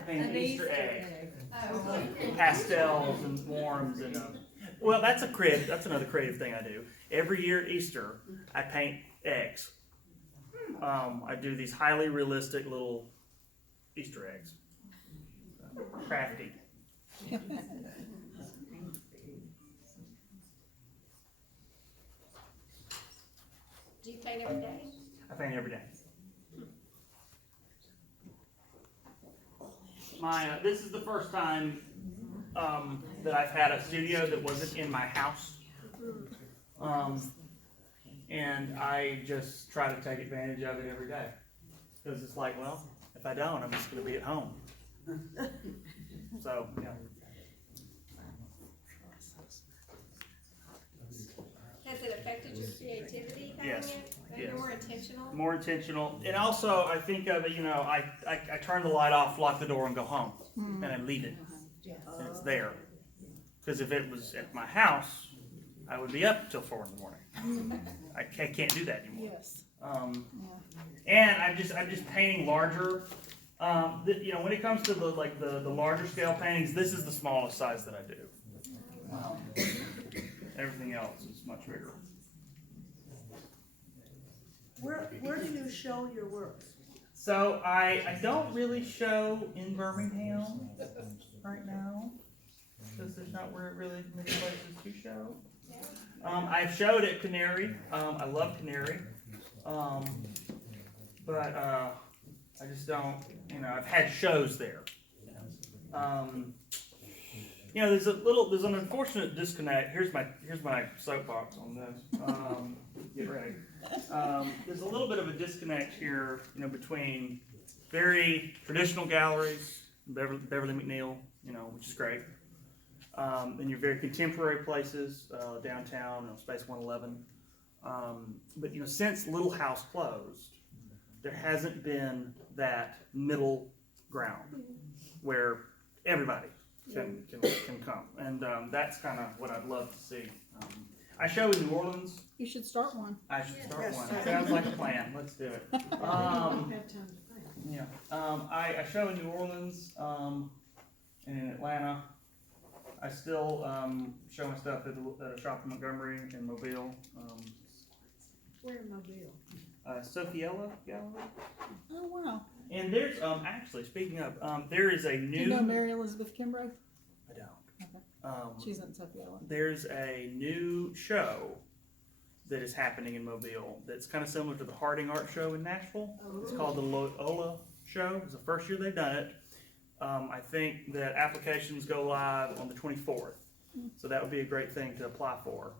Paint an Easter egg. Pastels and forms and well, that's another creative thing I do. Every year at Easter, I paint eggs. I do these highly realistic little Easter eggs. Crafty. Do you paint every day? I paint every day. This is the first time that I've had a studio that wasn't in my house. And I just try to take advantage of it every day. Because it's like, well, if I don't, I'm just going to be at home. So, yeah. Has it affected your creativity? Yes. You're more intentional? More intentional. And also, I think of it, I turn the light off, lock the door, and go home. And I leave it. And it's there. Because if it was at my house, I would be up till 4 in the morning. I can't do that anymore. Yes. And I'm just painting larger. When it comes to the larger scale paintings, this is the smallest size that I do. Everything else is much bigger. Where do you show your work? So I don't really show in Birmingham right now, because there's not really many places to show. I've showed at Canary. I love Canary, but I just don't. I've had shows there. you know, there's an unfortunate disconnect. Here's my soapbox on this. Get ready. There's a little bit of a disconnect here, you know, between very traditional galleries, Beverly McNeil, you know, which is great, and your very contemporary places, downtown, you know, Space 111. But you know, since Little House closed, there hasn't been that middle ground where everybody can come, and that's kind of what I'd love to see. I show in New Orleans. You should start one. I should start one. Sounds like a plan. Let's do it. Yeah. I show in New Orleans and in Atlanta. I still show my stuff at a shop in Montgomery and Mobile. Where in Mobile? Sophiella Gallery. Oh, wow. And there's actually, speaking of, there is a new. Do you know Mary Elizabeth Kimbrough? I don't. Okay. She's in Sophiella. There's a new show that is happening in Mobile that's kind of similar to the Harding Art Show in Nashville. It's called the Loyola Show. It's the first year they've done it. I think that applications go live on the 24th, so that would be a great thing to apply for.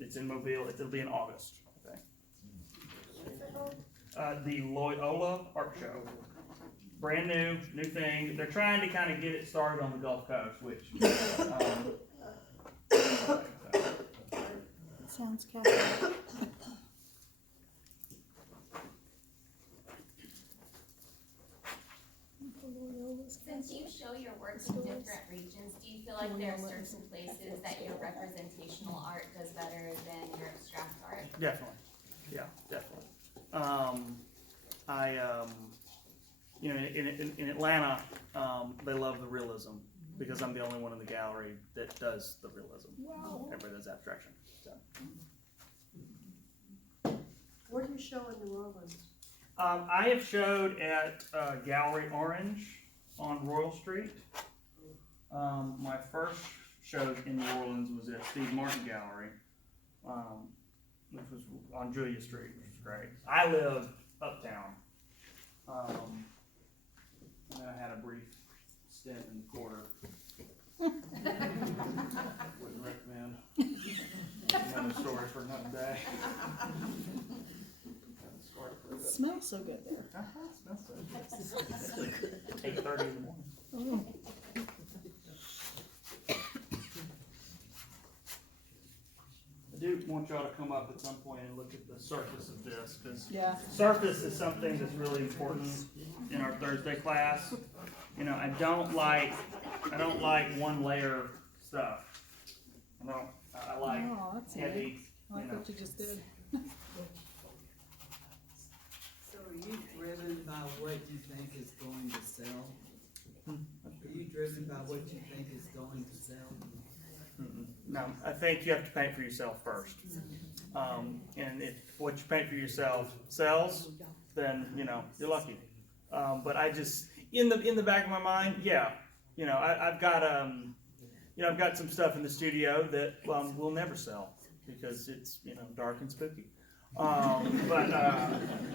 It's in Mobile. It'll be in August, I think. The Loyola Art Show. Brand new thing. They're trying to kind of get it started on the Gulf Coast, which Sounds Catholic. Since you show your work in different regions, do you feel like there are certain places that your representational art does better than your abstract art? Definitely. Yeah, definitely. You know, in Atlanta, they love the realism because I'm the only one in the gallery that does the realism. Wow. Everybody does abstraction. So. Where do you show in New Orleans? I have showed at Gallery Orange on Royal Street. My first show in New Orleans was at Steve Martin Gallery, which was on Julia Street, which was great. I live uptown. And then I had a brief stint in the quarter. Wouldn't recommend. Another story for another day. It smells so good there. It smells so good. 8:30 in the morning. I do want y'all to come up at some point and look at the surface of this, because surface is something that's really important in our Thursday class. You know, I don't like one layer stuff. I like heavy. I like what you just did. So are you driven by what you think is going to sell? Are you driven by what you think is going to sell? No, I think you have to paint for yourself first. And if what you paint for yourself sells, then, you know, you're lucky. But I just, in the back of my mind, you know, I've got some stuff in the studio that will never sell because it's, you know, dark and spooky. But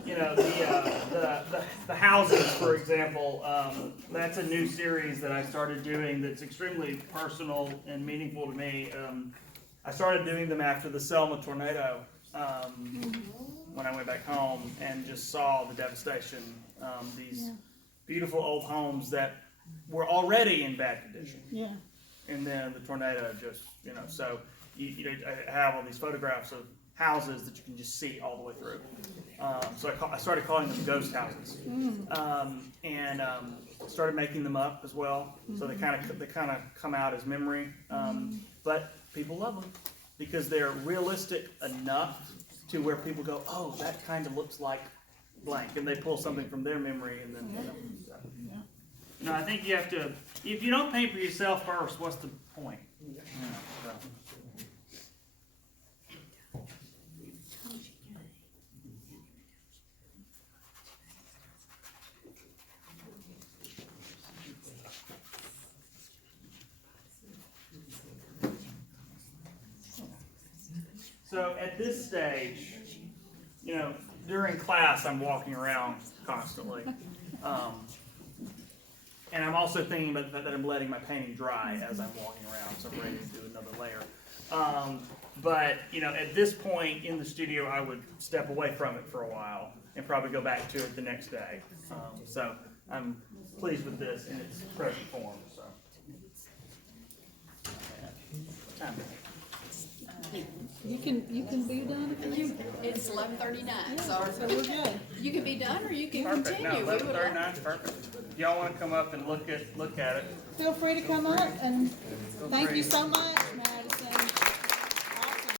you know, the houses, for example, that's a new series that I started doing that's extremely personal and meaningful to me. I started doing them after the Selma tornado when I went back home and just saw the devastation. These beautiful old homes that were already in bad condition. Yeah. And then the tornado just, you know, so I have all these photographs of houses that you can just see all the way through. So I started calling them ghost houses, and started making them up as well. So they kind of come out as memory, but people love them because they're realistic enough to where people go, oh, that kind of looks like blank, and they pull something from their memory, and then. No, I think you have to. If you don't paint for yourself first, what's the point? So at this stage, you know, during class, I'm walking around constantly. And I'm also thinking about the fact that I'm letting my painting dry as I'm walking around, so I'm ready to do another layer. But you know, at this point in the studio, I would step away from it for a while and probably go back to it the next day. So I'm pleased with this in its present form. So. You can be done if you. It's 11:39, So we're good. you can be done or you can Perfect. continue. No, We would 11:39 is perfect. Y'all want to come up and look at it? Feel free to come up and thank you so much.